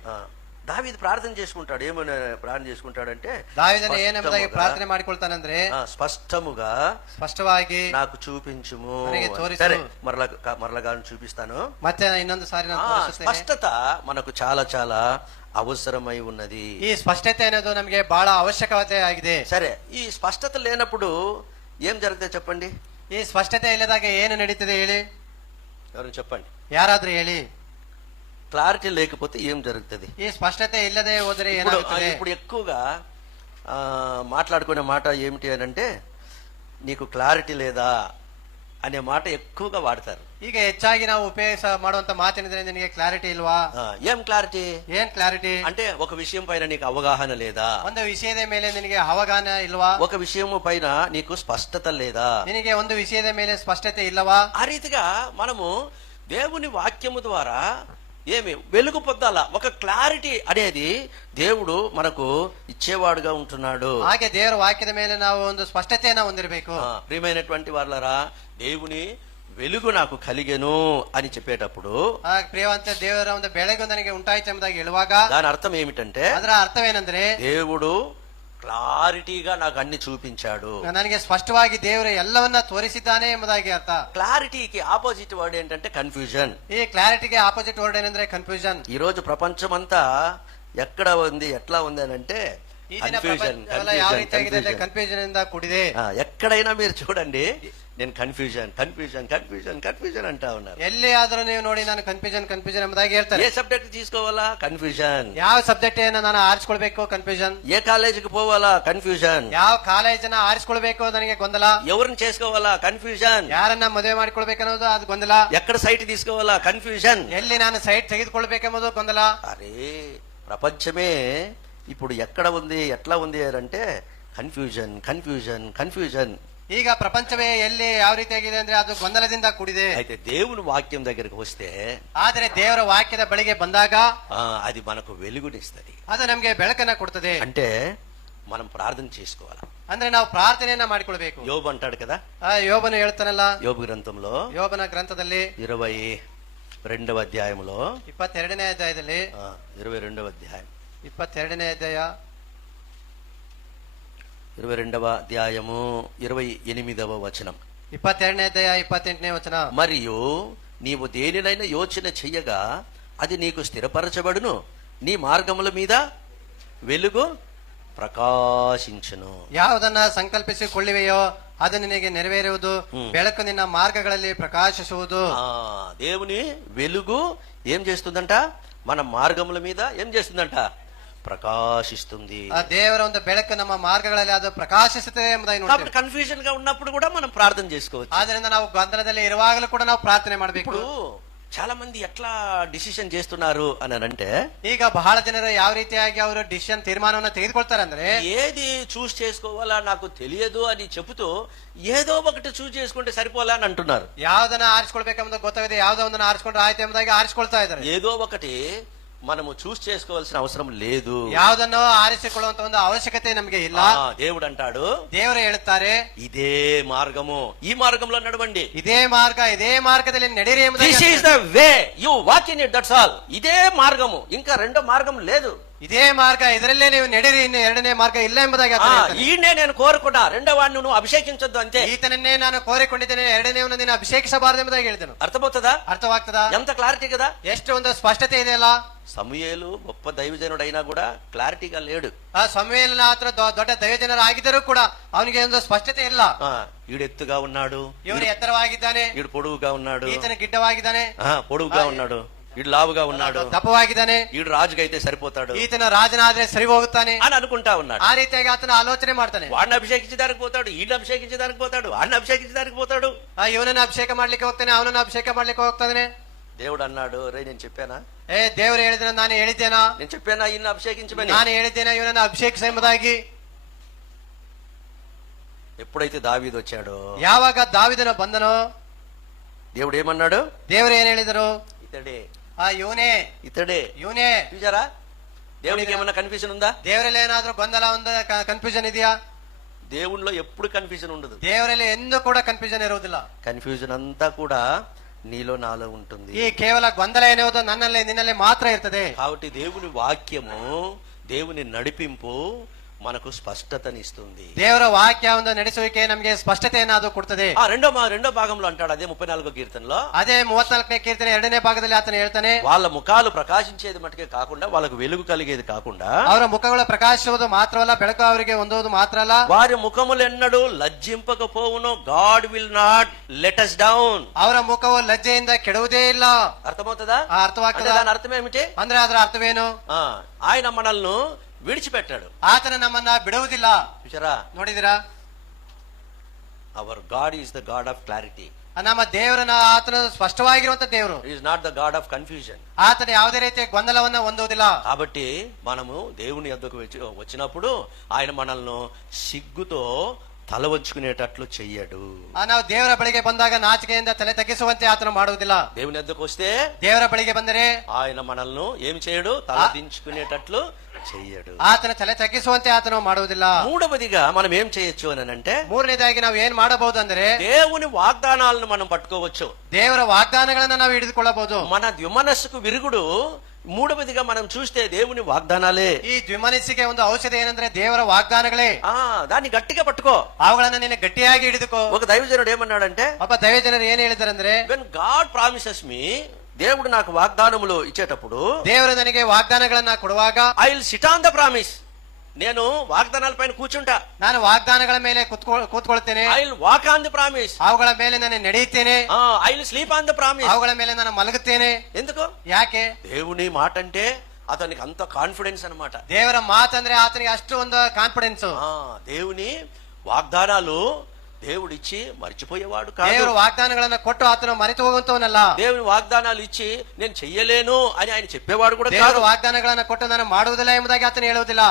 దావీదు ప్రార్థన చేసుకుంటాడు. ఏమని ప్రార్థన చేసుకుంటాడంటే, దావీదను ఏನೆಂಬುದಾಗಿ ಪ್ರಾರ್ಥನೆ ಮಾಡಿಕೊಳ್ತಾನಂದ್ರೆ, స్పష్టముగా ಸ್ಪಷ್ಟವಾಗಿ నాకు చూపించుము. ನನಗೆ ತೋರಿಸು. సరే, మరలా చూపిస్తాను. ಮತ್ತೆ ಇನ್ನೊಂದು ಸಾರಿ ನಾನು ತೋರಿಸುತ್ತೇನೆ. స్పష్టత మనకు చాలా చాలా అవసరమై ఉన్నది. ಈ ಸ್ಪಷ್ಟತೆ ಅನ್ನೋದು ನಮಗೆ ಬಹಳ ಅವಶ್ಯಕತೆ ಆಗಿದೆ. సరే, ఈ స్పష్టత లేనప్పుడు ఏం జరుగుతుంది చెప్పండి? ಈ ಸ್ಪಷ್ಟತೆ ಇಲ್ಲದಾಗ ಏನು ನಡೀತದೆ ಹೇಳಿ? ఎవరు చెప్పండి? ಯಾರಾದ್ರೂ ಹೇಳಿ. క్లారిటీ లేకపోతే ఏం జరుగుతుంది? ఈ స్పష్టత ఇల్లదే ಹೋದರೆ ఏమవుతుంది? ఇప్పుడు ఎక్కువగా మాట్లాడుకునే మాట ఏమిటి అని అంటే, నీకు క్లారిటీ లేదా అనే మాట ఎక్కువగా వాడతారు. ಈಗ ಹೆಚ್ಚಾಗಿ ನಾವು ಉಪಯೋಗ ಮಾಡುವಂತ ಮಾತೇನಿದ್ರೆ, ನಿನಗೆ ಕ್ಲಾರಿಟಿ ಇಲ್ವಾ? ఏం క్లారిటీ? ಏನ್ ಕ್ಲಾರಿಟಿ అంటే ఒక విషయం పైన నీకు అవగాహన లేదా, ಒಂದು ವಿಷಯದ ಮೇಲೆ ನಿನಗೆ ಅವಗಾಹನ ಇಲ್ವಾ, ఒక విషయం పైన నీకు స్పష్టత లేదా, ನಿನಗೆ ಒಂದು ವಿಷಯದ ಮೇಲೆ ಸ್ಪಷ್ಟತೆ ಇಲ್ಲವಾ? ఆ రీతిగా మనము దేవుని వాక్యము ద్వారా ఏమి వెలుగు పొందాలా, ఒక క్లారిటీ అనేది దేవుడు మనకు ఇచ్చేవాడుగా ఉంటున్నాడు. ಹಾಗೆ ದೇವರ ವಾಕ್ಯದ ಮೇಲೆ ನಾವು ಒಂದು ಸ್ಪಷ್ಟತೆಯನ್ನ ಹೊಂದಿರಬೇಕು. ప్రియమైనటువంటి వాళ్ళరా, దేవుని వెలుగు నాకు కలిగెను అని చెప్పేటప్పుడు, ಪ್ರಿಯವಂತ ದೇವರ ಒಂದು ಬೆಳಕು ನನಗೆ ಉಂಟಾಯ್ತು ಎಂಬುದಾಗಿ ಹೇಳುವಾಗ దాని అర్థం ఏమిటంటే, ಅದರ ಅರ್ಥವೇನೆಂದ್ರೆ, దేవుడు క్లారిటీగా నాకు అన్ని చూపించాడు, ನನಗೆ ಸ್ಪಷ್ಟವಾಗಿ ದೇವರು ಎಲ್ಲವನ್ನ ತೋರಿಸಿದ್ದಾನೆ ಎಂಬುದಾಗಿ ಅರ್ಥ. క్లారిటీకి ఆపోజిట్ వర్డ్ ఏంటంటే కన్ఫ్యూజన్. ఈ క్లారిటీಗೆ ఆపోజిట్ వర్డ్ ఏంటంటే కన్ఫ్యూజన్. ఈ రోజు ప్రపంచమంతా ఎక్కడ ఉంది, ఎట్లా ఉంది అని అంటే, ಈ ದಿನ ಪ್ರಪಂಚ ಯಾವ ರೀತಿಯಾಗಿದೆ ಅಂದ್ರೆ ಕನ್ಫ್ಯೂಷನ್ ಇಂದ ಕೂಡಿದೆ. ఎక్కడైనా మీరు చూడండి, నేను కన్ఫ్యూజన్ అంటా ఉన్నారు. ಎಲ್ಲಿ ಆದ್ರೂ ನೀವು ನೋಡಿ, ನಾನು ಕನ್ಫ್ಯೂಷನ್ ಎಂಬುದಾಗಿ ಹೇಳ್ತಾರೆ. ఏ సబ్జెక్ట్ తీసుకోవాలా? కన్ఫ్యూజన్. ಯಾವ ಸಬ್ಜೆಕ್ಟ್ ನಾನು ಆರಿಸ್ಕೊಳ್ಬೇಕು? ಕನ್ಫ್ಯೂಷನ್. ఏ కాలేజీకి పోవాలా? కన్ఫ్యూజన్. ಯಾವ ಕಾಲೇಜನ್ನ ಆರಿಸ್ಕೊಳ್ಬೇಕು ನನಗೆ ಗೊಂದಲ. ఎవరిని చేసుకోవాలా? కన్ఫ్యూజన్. ಯಾರನ್ನ ಮದುವೆ ಮಾಡಿಕೊಳ್ಬೇಕನ್ನೋದು ಅದು ಗೊಂದಲ. ఎక్కడ సైట్ తీసుకోవాలా? కన్ఫ్యూజన్. ಎಲ್ಲಿ ನಾನು ಸೈಟ್ ತೆಗೆದುಕೊಳ್ಬೇಕೆಂಬುದು ಗೊಂದಲ. అరే, ప్రపంచమే ఇప్పుడు ఎక్కడ ఉంది, ఎట్లా ఉంది అంటే కన్ఫ్యూజన్. ಈಗ ಪ್ರಪಂಚವೇ ಎಲ್ಲಿ ಯಾವ ರೀತಿಯಾಗಿದೆ ಅಂದ್ರೆ ಅದು ಗೊಂದಲದಿಂದ ಕೂಡಿದೆ. అయితే దేవుని వాక్యం దగ్గరికి వస్తే, ಆದರೆ ದೇವರ ವಾಕ್ಯದ ಬಳಿಗೆ ಬಂದಾಗ అది మనకు వెలుగునిస్తది. ಅದು ನಮ್ಗೆ ಬೆಳಕನ್ನ ಕೊಡ್ತದೆ. అంటే మనం ప్రార్థన చేసుకోవాలి. ಅಂದ್ರೆ ನಾವು ಪ್ರಾರ್ಥನೆಯನ್ನ ಮಾಡಿಕೊಳ್ಬೇಕು. యోబు అంటాడు కదా, ಯೋಬನು ಹೇಳ್ತಾನಲ್ಲ, యోబు గ్రంథంలో ಯೋಬನ ಗ್ರಂಥದಲ್ಲಿ 22వ అధ్యాయంలో 22ನೇ ಅಧ್ಯಾಯದಲ್ಲಿ 22వ అధ్యాయం 22ನೇ ಅಧ್ಯಾಯ 22వ అధ్యాయము 28వ వచనం. 22ನೇ ಅಧ್ಯಾಯ 28ನೇ ವಚನ. మరియు నీవు దేనినైనా యోచన చెయ్యగా అది నీకు స్థిరపరచబడును, నీ మార్గముల మీద వెలుగు ప్రకాశించును. ಯಾವುದನ್ನ ಸಂಕಲ್ಪಿಸಿಕೊಳ್ಳುವೆಯೋ ಅದು ನಿನಗೆ ನೆರವೇರುವುದು, ಬೆಳಕು ನಿನ್ನ మార్గಗಳಲ್ಲಿ ప్రకాశిಸುವುದು. దేవుని వెలుగు ఏం చేస్తుందంట? మన మార్గముల మీద ఏం చేస్తుందంట? ప్రకాశిస్తుంది. ఆ దేవర ಒಂದು ಬೆಳಕು ನಮ್ಮ మార్గಗಳಲ್ಲಿ ಅದು ಪ್ರಕಾಶಿಸುತ್ತದೆ ಎಂಬುದಾಗಿ ನೋಡಿ. కాబట్టి కన్ఫ్యూజన్ గా ఉన్నప్పుడు కూడా మనం ప్రార్థన చేసుకోవచ్చు. ಆದ್ದರಿಂದ ನಾವು ಗೊಂದಲದಲ್ಲಿ ಇರುವಾಗಲೂ ಕೂಡ ನಾವು ಪ್ರಾರ್ಥನೆ ಮಾಡಬೇಕು. ఇప్పుడు చాలా మంది ఎట్లా డిసిషన్ చేస్తున్నారు అని అంటే, ಈಗ ಬಹಳ ಜನರು ಯಾವ ರೀತಿಯಾಗಿ ಅವರು ಡಿಸಿಷನ್ ತೀರ್ಮಾನವನ್ನು ತೆಗೆದುಕೊಳ್ತಾರೆ ಅಂದ್ರೆ, ఏది చూస్ చేసుకోవాలా నాకు తెలియదు అని చెబుతూ ఏదో ఒకటి చూస్ చేసుకుంటే సరిపోలా అని అంటున్నారు. ಯಾವ್ದನ್ನ ಆರಿಸ್ಕೊಳ್ಬೇಕೆಂಬುದು ಗೊತ್ತಾಗಿದೆ, ಯಾವ್ದೋ ಒಂದನ್ನ ಆರಿಸ್ಕೊಂಡ್ರೆ ಆಯ್ತು ಎಂಬುದಾಗಿ ಆರಿಸ್ಕೊಳ್ತಾ ಇದ್ದಾರೆ. ఏదో ఒకటి మనము చూస్ చేసుకోవాల్సిన అవసరం లేదు. ಯಾವುದನ್ನೋ ಆರಿಸಿಕೊಳ್ಳುವಂತ ಒಂದು ಅವಶ್ಯಕತೆ ನಮಗೆ ಇಲ್ಲ. దేవుడు అంటాడు, ದೇವರು ಹೇಳುತ್ತಾರೆ, ఇదే మార్గము, ఈ మార్గంలో నడవండి, ಇದೇ మార్గದಲ್ಲಿ ನಡೆಯಿರಿ ಎಂಬುದಾಗಿ. This is the way you walk in it, that's all. ఇదే మార్గము, ఇంకా రెండో మార్గం లేదు. ఇదే మార్గ, ಇದರಲ್ಲೇ ನೀವು ನಡೆಯಿರಿ, ಇನ್ನು ಎರಡನೇ ಮಾರ್ಗ ಇಲ್ಲ ಎಂಬುದಾಗಿ. ఈయనే నేను కోరుకున్నా, రెండో వాడిని నువ్వు అభిషేకించొద్దు అంతే. ಈತನನ್ನೇ ನಾನು ಕೋರಿಕೊಂಡಿದ್ದೇನೆ, ಎರಡನೇವನ್ನ ನೀನು ಅಭಿಷೇಕಿಸಬಾರದು ಎಂಬುದಾಗಿ ಹೇಳಿದನು. అర్థమవుతుందా? ಅರ್ಥವಾಗ್ತದ? ఎంత క్లారిటీ కదా. ಎಷ್ಟು ಒಂದು ಸ್ಪಷ್ಟತೆ ಇದೆಯಲ್ಲ. సమూయేలు గొప్ప దైవజనుడైనా కూడా క్లారిటీగా లేడు. ಆ ಸಮುವೇಲನ ಹತ್ರ ದೊಡ್ಡ ದೈವಜನರು ಆಗಿದ್ದರೂ ಕೂಡ ಅವನಿಗೆ ಒಂದು ಸ್ಪಷ್ಟತೆ ಇಲ್ಲ. ఈడు ఎత్తుగా ఉన్నాడు, ಇವನು ಎತ್ತರವಾಗಿದ್ದಾನೆ, ఈడు పొడుగుగా ఉన్నాడు, ಈತನ ಗಿಡ್ಡವಾಗಿದ್ದಾನೆ, పొడుగుగా ఉన్నాడు, ఈడు లావుగా ఉన్నాడు, ದಪ್ಪವಾಗಿದ್ದಾನೆ, ఈడు రాజుగా అయితే సరిపోతాడు, ಈತನ ರಾಜನಾದ್ರೆ ಸರಿ ಹೋಗುತ್ತಾನೆ అని అనుకుంటా ఉన్నాడు. ಆ ರೀತಿಯಾಗಿ ಆತನ ಆಲೋಚನೆ ಮಾಡ್ತಾನೆ. వాడిని అభిషేకించడానికి పోతాడు, ఈయన అభిషేకించడానికి పోతాడు, వాడిని అభిషేకించడానికి పోతాడు, ಇವನನ್ನ ಅಭಿಷೇಕ ಮಾಡ್ಲಿಕ್ಕೆ ಹೋಗ್ತಾನೆ, ಅವನನ್ನ ಅಭಿಷೇಕ ಮಾಡ್ಲಿಕ್ಕೆ ಹೋಗ್ತಾನೆ. దేవుడు అన్నాడు, రే నేను చెప్పానా, ದೇವರು ಹೇಳಿದ್ರೆ ನಾನು ಹೇಳಿದ್ದೇನಾ, నేను చెప్పానా ఈయన అభిషేకించమని, ನಾನು ಹೇಳಿದ್ದೇನೆ ಇವನನ್ನ ಅಭಿಷೇಕಿಸ ಎಂಬುದಾಗಿ. ఎప్పుడైతే దావీదు వచ్చాడో ಯಾವಾಗ ದಾವಿದನ ಬಂದನೋ దేవుడు ఏమన్నాడు? ದೇವರು ಏನ್ ಹೇಳಿದರು? ఇతడే ಇವನೇ ఇతడే. ಇವನೇ. చూసారా, దేవుడికి ఏమన్నా కన్ఫ్యూజన్ ఉందా? ದೇವರಲ್ಲಿ ಏನಾದ್ರೂ ಗೊಂದಲ ಒಂದ ಕನ್ಫ್ಯೂಷನ್ ಇದೆಯಾ? దేవునిలో ఎప్పుడు కన్ఫ్యూజన్ ఉండదు. ದೇವರಲ್ಲಿ ಎಂದೂ ಕೂಡ ಕನ್ಫ್ಯೂಷನ್ ಇರುವುದಿಲ್ಲ. కన్ఫ్యూజన్ అంతా కూడా నీలో నాలో ఉంటుంది. ಈ ಕೇವಲ ಗೊಂದಲ ಏನುವುದು ನನ್ನಲ್ಲಿ ನಿನ್ನಲ್ಲಿ ಮಾತ್ರ ಇರ್ತದೆ. కాబట్టి దేవుని వాక్యము, దేవుని నడిపింపు మనకు స్పష్టతనిస్తుంది. ದೇವರ ವಾಕ್ಯ ಒಂದು ನಡೆಸುವಿಕೆ ನಮಗೆ ಸ್ಪಷ್ಟತೆಯನ್ನು ಅದು ಕೊಡ್ತದೆ. రెండో భాగంలో అంటాడు, అదే 34వ కీర్తనలో, అదే 34ನೇ కీರ್ತನೆ 2ನೇ ಭಾಗದಲ್ಲಿ ಆತನು ಹೇಳ್ತಾನೆ, వాళ్ళ ముఖాలు ప్రకాశించేది మటుకే కాకుండా, వాళ్ళకు వెలుగు కలిగేది కాకుండా, ಅವರ ಮುಖಗಳು ಪ್ರಕಾಶಿಸುವುದು ಮಾತ್ರವಲ್ಲ, ಬೆಳಕು ಅವರಿಗೆ ಹೊಂದುವುದು ಮಾತ್ರ ಅಲ್ಲ, వారి ముఖములెన్నడూ లజ్జింపకపోవును. God will not let us down. ಅವರ ಮುಖವು ಲಜ್ಜೆಯಿಂದ ಕೆಡುವುದೇ ಇಲ್ಲ. అర్థమవుతుందా? ಅರ್ಥವಾಗ್ತದ? దాని అర్థం ఏమిటి? ಅಂದ್ರೆ ಅದರ ಅರ್ಥವೇನು? ఆయన మనల్ని విడిచిపెట్టాడు. ಆತನ ನಮ್ಮನ್ನ ಬಿಡುವುದಿಲ್ಲ. చూసారా, ನೋಡಿದಿರಾ? Our God is the God of clarity. ನಮ್ಮ ದೇವರನ್ನ ಆತನ ಸ್ಪಷ್ಟವಾಗಿರುವಂತ ದೇವರು. Is not the God of confusion. ಆತನ ಯಾವುದೇ ರೀತಿಯ ಗೊಂದಲವನ್ನ ಹೊಂದುವುದಿಲ್ಲ. కాబట్టి మనము దేవుని యొద్దకు వచ్చినప్పుడు ఆయన మనల్ని సిగ్గుతో తల వంచుకునేటట్లు చెయ్యడు. ನಾವು ದೇವರ ಬಳಿಗೆ ಬಂದಾಗ ನಾಚಿಕೆಯಿಂದ ತಲೆ ತಗ್ಗಿಸುವಂತೆ ಆತನು ಮಾಡುವುದಿಲ್ಲ. దేవుని యొద్దకు వస్తే, ದೇವರ ಬಳಿಗೆ ಬಂದರೆ ఆయన మనల్ని ఏమి చేయడు? తల దించుకునేటట్లు చెయ్యడు. ಆತನ ತಲೆ ತಗ್ಗಿಸುವಂತೆ ಆತನು ಮಾಡುವುದಿಲ್ಲ. మూడవదిగా మనం ఏం చేయొచ్చు అని అంటే, ಮೂರನೇದಾಗಿ ನಾವು ಏನ್ ಮಾಡಬಹುದು ಅಂದ್ರೆ, దేవుని వాగ్దానాలను మనం పట్టుకోవచ్చు. ದೇವರ ವಾಗ್ದಾನಗಳನ್ನ ನಾವು ಹಿಡಿದುಕೊಳ್ಳಬಹುದು. మన ద్విమనస్సుకు విరుగుడు మూడవదిగా మనం చూస్తే దేవుని వాగ్దానాలే. ಈ ದ್ವಿಮನಸ್ಸಿಗೆ ಒಂದು ಔಷಧಿ ಏನಂದ್ರೆ ದೇವರ ವಾಗ್ದಾನಗಳೇ. దాన్ని గట్టిగా పట్టుకో, ಅವುಗಳನ್ನ ನೀನು ಗಟ್ಟಿಯಾಗಿ ಹಿಡಿದುಕೋ. ఒక దైవజనుడు ఏమన్నాడంటే, ಒಬ್ಬ ದೈವಜನರು ಏನ್ ಹೇಳಿದಾರಂದ್ರೆ, when God promises me, దేవుడు నాకు వాగ్దానములు ఇచ్చేటప్పుడు, ದೇವರು ನನಗೆ ವಾಗ್ದಾನಗಳನ್ನ ಕೊಡುವಾಗ, I will sit on the promise, నేను వాగ్దానాల పైన కూర్చుంటా. ನಾನು ವಾಗ್ದಾನಗಳ ಮೇಲೆ ಕೂತ್ಕೊಳ್ತೇನೆ. I will walk on the promise, ಅವುಗಳ ಮೇಲೆ ನಾನು ನಡೆಯುತ್ತೇನೆ. I will sleep on the promise, ಅವುಗಳ ಮೇಲೆ ನಾನು ಮಲಗುತ್ತೇನೆ. ఎందుకు? ಯಾಕೆ? దేవుని మాట అంటే అతనికి అంత కాన్ఫిడెన్స్ అన్నమాట. ದೇವರ ಮಾತಂದ್ರೆ ಆತನಿಗೆ ಅಷ್ಟು ಒಂದು ಕಾನ್ಫಿಡೆನ್ಸ್. దేవుని వాగ్దానాలు దేవుడిచ్చి మర్చిపోయేవాడు కాదు. ದೇವರು ವಾಗ್ದಾನಗಳನ್ನ ಕೊಟ್ಟು ಆತನು ಮರೆತು ಹೋಗುವಂತವನಲ್ಲ. దేవుని వాగ్దానాలు ఇచ్చి నేను చెయ్యలేను అని ఆయన చెప్పేవాడు కూడా కాదు. ದೇವರು ವಾಗ್ದಾನಗಳನ್ನ ಕೊಟ್ಟು ನಾನು ಮಾಡುವುದಿಲ್ಲ ಎಂಬುದಾಗಿ ಆತನು ಹೇಳುವುದಿಲ್ಲ.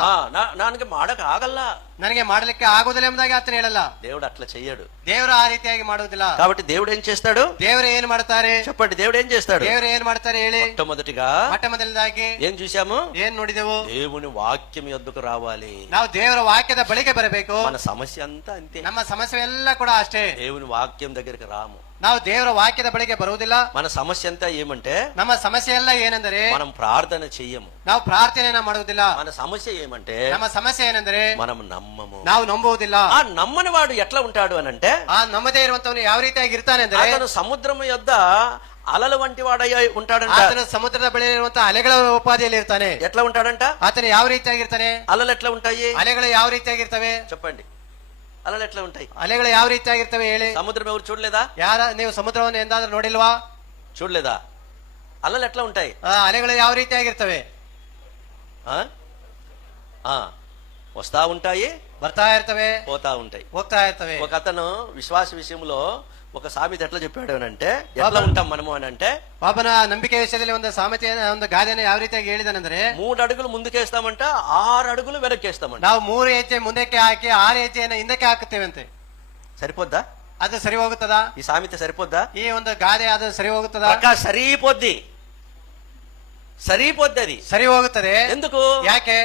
ನನಗೆ ಮಾಡಕ್ ಆಗಲ್ಲ, ನನಗೆ ಮಾಡಲಿಕ್ಕೆ ಆಗುವುದಿಲ್ಲ ಎಂಬುದಾಗಿ ಆತನು ಹೇಳಲ್ಲ. దేవుడు అట్లా చెయ్యడు. ದೇವರು ಆ ರೀತಿಯಾಗಿ ಮಾಡುವುದಿಲ್ಲ. కాబట్టి దేవుడు ఏం చేస్తాడు? ದೇವರು ಏನ್ ಮಾಡ್ತಾರೆ చెప్పండి, దేవుడు ఏం చేస్తాడు? ದೇವರು ಏನ್ ಮಾಡ್ತಾರೆ ಹೇಳಿ? మొట్టమొదటిగా ಮೊಟ್ಟಮೊದಲದಾಗಿ ఏం చూసాము? ಏನ್ ನೋಡಿದೆವು? దేవుని వాక్యం యొద్దకు రావాలి. ನಾವು ದೇವರ ವಾಕ್ಯದ ಬಳಿಗೆ ಬರಬೇಕು. మన సమస్య అంతా అంతే. ನಮ್ಮ ಸಮಸ್ಯೆ ಎಲ್ಲ ಕೂಡ ಅಷ್ಟೇ. దేవుని వాక్యం దగ్గరికి రాము. ನಾವು ದೇವರ ವಾಕ್ಯದ ಬಳಿಗೆ ಬರುವುದಿಲ್ಲ. మన సమస్య అంతా ఏమంటే, ನಮ್ಮ ಸಮಸ್ಯೆ ಎಲ್ಲ ಏನೆಂದರೆ మనం ప్రార్థన చెయ్యము. ನಾವು ಪ್ರಾರ್ಥನೆಯನ್ನ ಮಾಡುವುದಿಲ್ಲ. మన సమస్య ఏమంటే, ನಮ್ಮ ಸಮಸ್ಯೆ ಏನೆಂದರೆ మనం నమ్మము. ನಾವು ನಂಬುವುದಿಲ್ಲ. ఆ నమ్మని వాడు ఎట్లా ఉంటాడు అని అంటే, ಆ ನಮ್ಮದೇ ಇರುವಂತವನು ಯಾವ ರೀತಿಯಾಗಿ ಇರ್ತಾನೆ ಅಂದ್ರೆ, అతను సముద్రం యొద్ద అలల వంటి వాడయ్య ఉంటాడంట. ಆತನು ಸಮುದ್ರದ ಬಳಿ ಇರುವಂತಹ ಅಲೆಗಳ ಉಪಾಧಿಯಲ್ಲಿ ಇರ್ತಾನೆ. ఎట్లా ఉంటాడంట? ಆತನು ಯಾವ ರೀತಿಯಾಗಿರ್ತಾನೆ? అలలు ఎట్లా ఉంటాయి? ಅಲೆಗಳು ಯಾವ ರೀತಿಯಾಗಿರ್ತವೆ? చెప్పండి, అలలు ఎట్లా ఉంటాయి? ಅಲೆಗಳು ಯಾವ ರೀತಿಯಾಗಿರ್ತವೆ ಹೇಳಿ? సముద్రం ఎవరు చూడలేదా? ನೀವು ಸಮುದ್ರವನ್ನು ಎಂದಾದ್ರೂ ನೋಡಿಲ್ವಾ? చూడలేదా? అలలు ఎట్లా ఉంటాయి? ಅಲೆಗಳು ಯಾವ ರೀತಿಯಾಗಿರ್ತವೆ? వస్తా ఉంటాయి, ಬರ್ತಾ ಇರ್ತವೆ, పోతా ఉంటాయి, ಹೋಗ್ತಾ ಇರ್ತವೆ. ఒక అతను విశ్వాస విషయంలో ఒక సామెత ఎట్లా చెప్పాడు అని అంటే, ఎట్లా ఉంటాం మనము అని అంటే, ಒಬ್ಬನ ನಂಬಿಕೆ ವಿಷಯದಲ್ಲಿ ಒಂದು ಸಾమెತೆ ಒಂದು ಗಾದೆಯನ್ನು ಯಾವ ರೀತಿಯಾಗಿ ಹೇಳಿದಾನಂದ್ರೆ, 3 అడుగులు ముందుకేస్తామంట, 6 అడుగులు వెనక్కేస్తామంట. ನಾವು 3 ಹೆಜ್ಜೆ ಮುಂದಕ್ಕೆ ಹಾಕಿ 6 ಹೆಜ್ಜೆಯನ್ನು ಹಿಂದಕ್ಕೆ ಹಾಕುತ್ತೇವೆ ಅಂತೆ. సరిపోద్దా? ಅದು ಸರಿ ಹೋಗುತ್ತದಾ? ఈ సామెత సరిపోద్దా? ಈ ಒಂದು ಗಾದೆ ಅದು ಸರಿ ಹೋಗುತ್ತದಾ? సరిపోద్ది, సరిపోద్ది. అది ಸರಿ ಹೋಗುತ್ತದೆ. ఎందుకు? ಯಾಕೆ?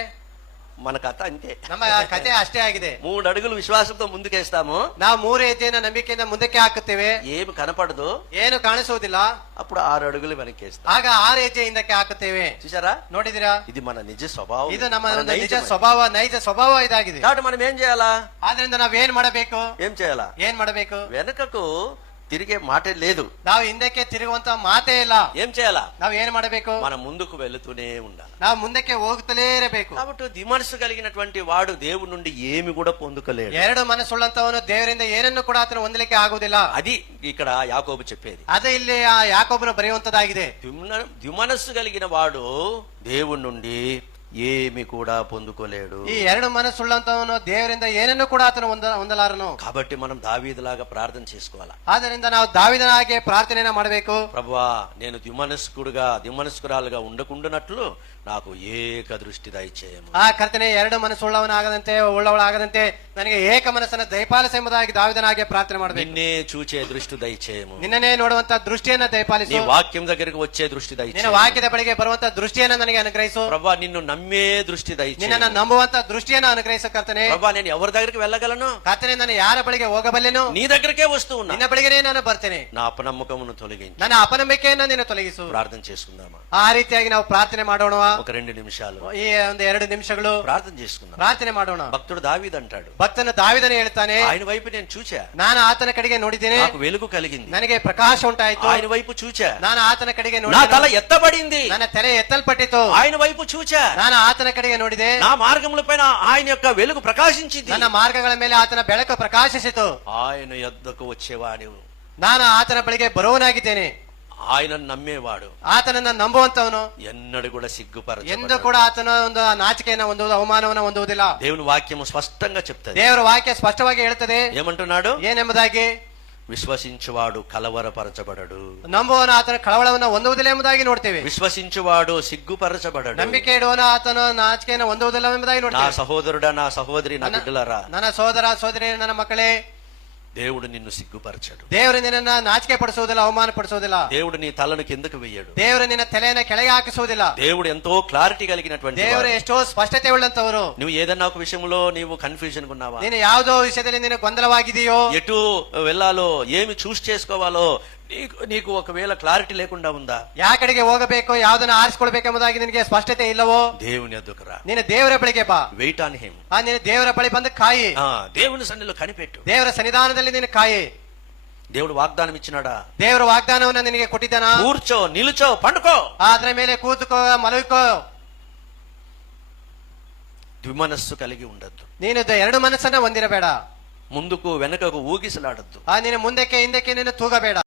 మన కథ అంతే. ನಮ್ಮ ಕಥೆ ಅಷ್ಟೇ ಆಗಿದೆ. 3 అడుగులు విశ్వాసంతో ముందుకేస్తాము, ನಾವು 3 ಹೆಜ್ಜೆಯನ್ನು ನಂಬಿಕೆಯಿಂದ ಮುಂದಕ್ಕೆ ಹಾಕುತ್ತೇವೆ, ఏమి కనపడదు, ಏನು ಕಾಣಿಸುವುದಿಲ್ಲ. అప్పుడు 6 ಅడుగులు వెనక్కేస్తాం. ಆಗ 6 ಹೆಜ್ಜೆ ಹಿಂದಕ್ಕೆ ಹಾಕುತ್ತೇವೆ. చూసారా? ನೋಡಿದಿರಾ? ఇది మన నిజ స్వభావం. ಇದು ನಮ್ಮ ಒಂದು ನಿಜ ಸ್ವಭಾವ, ನೈಜ ಸ್ವಭಾವ ಇದಾಗಿದೆ. కాబట్టి మనం ఏం చేయాలా? ಆದ್ರಿಂದ ನಾವೇನ್ ಮಾಡಬೇಕು? ఏం చేయాలా? ಏನ್ ಮಾಡಬೇಕು? వెనకకు తిరిగే మాటే లేదు. ನಾವು ಹಿಂದಕ್ಕೆ ತಿರುಗುವಂತ ಮಾತೇ ಇಲ್ಲ. ఏం చేయాలా? ನಾವು ಏನ್ ಮಾಡಬೇಕು? మనం ముందుకు వెళుతూనే ఉండాలి. ನಾವು ముందಕ್ಕೆ ಹೋಗುತ್ತಲೇ ಇರಬೇಕು. కాబట్టి దిమనస్సు కలిగినటువంటి వాడు దేవుడి నుండి ఏమి కూడా పొందుకోలేడు. 2 ಮನಸ್ಸುಳ್ಳಂತವನು ದೇವರಿಂದ ಏನನ್ನು ಕೂಡ ಆತನು ಹೊಂದಲಿಕ್ಕೆ ಆಗುವುದಿಲ್ಲ. అది ఇక్కడ యాకోబు చెప్పేది. ಅದೇ ಇಲ್ಲಿ ಆ ಯಾಕೋಬನು ಬರೆಯುವಂತದಾಗಿದೆ. దిమనస్సు కలిగిన వాడు దేవుడి నుండి ఏమి కూడా పొందుకోలేడు. ಈ 2 ಮನಸ್ಸುಳ್ಳಂತವನು ದೇವರಿಂದ ಏನನ್ನು ಕೂಡ ಆತನು ಹೊಂದಲಾರನು. కాబట్టి మనం దావీదులాగా ప్రార్థన చేసుకోవాలా. ಆದ್ದರಿಂದ ನಾವು ದಾವೀದನ ಹಾಗೆ ಪ್ರಾರ್ಥನೆಯನ್ನ ಮಾಡಬೇಕು. ప్రభువా, నేను దిమనస్కురాలుగా ఉండకుండానట్లు నాకు ಏಕ ದೃಷ್ಟಿ ದಯచేಯము. ಆ ಕರ್ತನೆ ಎರಡು ಮನಸ್ಸುಳ್ಳವನಾಗದಂತೆ ಉಳ್ಳವಳಾಗದಂತೆ ನನಗೆ ಏಕ ಮನಸ್ಸನ್ನು ದಯಪಾಲಿಸು ಎಂಬುದಾಗಿ ದಾವಿದನಾಗೆ ಪ್ರಾರ್ಥನೆ ಮಾಡಬೇಕು. నిన్నే చూచే దృష్టి దయచేయము. ನಿನ್ನನ್ನೇ ನೋಡುವಂತ ದೃಷ್ಟಿಯನ್ನ ದಯಪಾಲಿಸು. నీ వాక్యం దగ్గరికి వచ్చే దృష్టి ನಿನ್ನ దయచేయము. ವಾಕ್ಯದ ಬಳಿಗೆ ಬರುವಂತ ದೃಷ್ಟಿಯನ್ನ ನನಗೆ ಅನುಗ್ರಹಿಸು. ప్రభువా నిన్ను నమ్మే దృష్టి ನಿನ್ನನ್ನ దయచేయము. ನಂಬುವಂತ ದೃಷ್ಟಿಯನ್ನ ಅನುಗ್ರಹಿಸು ಕರ್ತನೆ. ప్రభువా నేను ఎవరి దగ్గరికి వెళ్ళగలను? ಕರ್ತನೆ ನಾನು ಯಾರ ಬಳಿಗೆ ಹೋಗಬಲ್ಲೆನು? నీ దగ్గరికే వస్తూ ఉన్నా. ನಿನ್ನ ಬಳಿಗೆ ನಾನು ಬರ್ತೇನೆ. నా అపనమ్మకమును తొలగించు. ನನ್ನ ಅಪನಂಬಿಕೆಯನ್ನ ನೀನು ತೊಲಗಿಸು. ప్రార్థన చేసుకుందామా? ಆ ರೀತಿಯಾಗಿ ನಾವು ಪ್ರಾರ್ಥನೆ ಮಾಡೋಣ. ఒక 2 నిమిషాలు ಈ ಒಂದು 2 ನಿಮಿಷಗಳು ప్రార్థన చేసుకుందాం. ಪ್ರಾರ್ಥನೆ ಮಾಡೋಣ. భక్తుడు దావీదు అంటాడు, ಭಕ್ತನ ದಾವಿದನೇ ಹೇಳ್ತಾನೆ, ఆయన వైపు నేను చూచా, ನಾನು ಆತನ ಕಡೆಗೆ ನೋಡಿದ್ದೇನೆ, నాకు వెలుగు కలిగింది. ನನಗೆ ಪ್ರಕಾಶ ಉಂಟಾಯಿತು. ఆయన వైపు చూచా, ನಾನು ಆತನ ಕಡೆಗೆ నా ನೋಡಿದೆ, తల ఎత్తబడింది. ನನ್ನ ತಲೆ ಎತ್ತಲ್ಪಟ್ಟಿತು. ఆయన వైపు చూచా, ನಾನು ಆತನ ಕಡೆಗೆ ನೋಡಿದೆ, నా మార్గముల పైన ఆయన యొక్క వెలుగు ప్రకాశించింది. ನನ್ನ ಮಾರ್ಗಗಳ ಮೇಲೆ ಆತನ ಬೆಳಕು ಪ್ರಕಾಶಿಸಿತು. ఆయన యొద్దకు వచ్చేవాడు, ನಾನು ಆತನ ಬಳಿಗೆ ಬರುವನಾಗಿದ್ದೇನೆ. ఆయన నమ్మేవాడు, ಆತನನ್ನ ನಂಬುವಂತವನು ఎన్నడూ కూడా ಎಂದು సిగ్గుపరచబడడు. ಕೂಡ ಆತನ ಒಂದು ನಾಚಿಕೆಯನ್ನ ಹೊಂದುವುದು, ಅವಮಾನವನ್ನ ಹೊಂದುವುದಿಲ್ಲ. దేవుని వాక్యము స్పష్టంగా చెప్తది. ದೇವರ ವಾಕ್ಯ ಸ್ಪಷ್ಟವಾಗಿ ಹೇಳ್ತದೆ. ఏమంటున్నాడు? ಏನೆಂಬುದಾಗಿ? విశ్వసించువాడు కలవరపరచబడడు. ನಂಬುವವನು ಆತನ ಕಳವಳವನ್ನ ಹೊಂದುವುದಿಲ್ಲ ಎಂಬುದಾಗಿ ನೋಡ್ತೇವೆ. విశ్వసించువాడు సిగ్గుపరచబడడు. ನಂಬಿಕೆ ಇಡುವವನು ಆತನ ನಾಚಿಕೆಯನ್ನು ಹೊಂದುವುದಿಲ್ಲ ಎಂಬುದಾಗಿ నా ನೋಡ್ತೇವೆ. సహోదరుడా, నా సహోదరి, నా బిడ్డలారా, ನನ್ನ ಸೋದರ ಸೋದರಿ, ನನ್ನ ಮಕ್ಕಳೇ, దేవుడు నిన్ను సిగ్గుపరచడు. ದೇವರು ನಿನ್ನನ್ನ ನಾಚಿಕೆ ಪಡಿಸುವುದಿಲ್ಲ, ಅವಮಾನ ಪಡಿಸುವುದಿಲ್ಲ. దేవుడు నీ తలను కిందకు వెయ్యడు. ದೇವರು ನಿನ್ನ ತಲೆಯನ್ನ ಕೆಳಗೆ ಹಾಕಿಸುವುದಿಲ್ಲ. దేవుడు ఎంతో క్లారిటీ కలిగినటువంటి ದೇವರು వాడు. ಎಷ್ಟೋ ಸ್ಪಷ್ಟತೆ ಉಳ್ಳಂತವರು. నువ్వు ఏదన్నా ఒక విషయంలో నీవు కన్ఫ్యూజన్ ఉన్నావా? ನೀನು ಯಾವುದೋ ವಿಷಯದಲ್ಲಿ ನೀನು ಗೊಂದಲವಾಗಿದೆಯೋ, ఎటు వెళ్ళాలో, ఏమి చూస్ చేసుకోవాలో నీకు ఒకవేళ క్లారిటీ లేకుండా ఉందా? ಯಾವ ಕಡೆಗೆ ಹೋಗಬೇಕು, ಯಾವುದನ್ನ ಆರಿಸಿಕೊಳ್ಬೇಕೆಂಬುದಾಗಿ ನಿನಗೆ ಸ್ಪಷ್ಟತೆ ಇಲ್ಲವೋ, దేవుని ఎద్దుకు రా. ನೀನು ದೇವರ ಬಳಿಗೆ ಬಾ. Wait on him. ನೀನು ದೇವರ ಬಳಿ ಬಂದು ಕಾಯಿ. దేవుని సన్నిధిలో కనిపెట్టు. ದೇವರ ಸನ್ನಿಧಾನದಲ್ಲಿ ನೀನು ಕಾಯಿ. దేవుడు వాగ్దానం ఇచ్చినాడా? ದೇವರ ವಾಗ್ದಾನವನ್ನ ನಿನಗೆ ಕೊಟ್ಟಿದ್ದಾನ? కూర్చో, నిలుచో, పండుకో. ಅದರ ಮೇಲೆ ಕೂತುಕೋ, ಮಲಗಿಕೋ. ద్విమనస్సు కలిగి ఉండద్దు. ನೀನು ಎರಡು ಮನಸ್ಸನ್ನ ಹೊಂದಿರಬೇಡ. ముందుకు వెనకకు ఊగిసలాడద్దు. ನೀನು ಮುಂದಕ್ಕೆ ಹಿಂದಕ್ಕೆ ನೀನು ತೂಗಬೇಡ.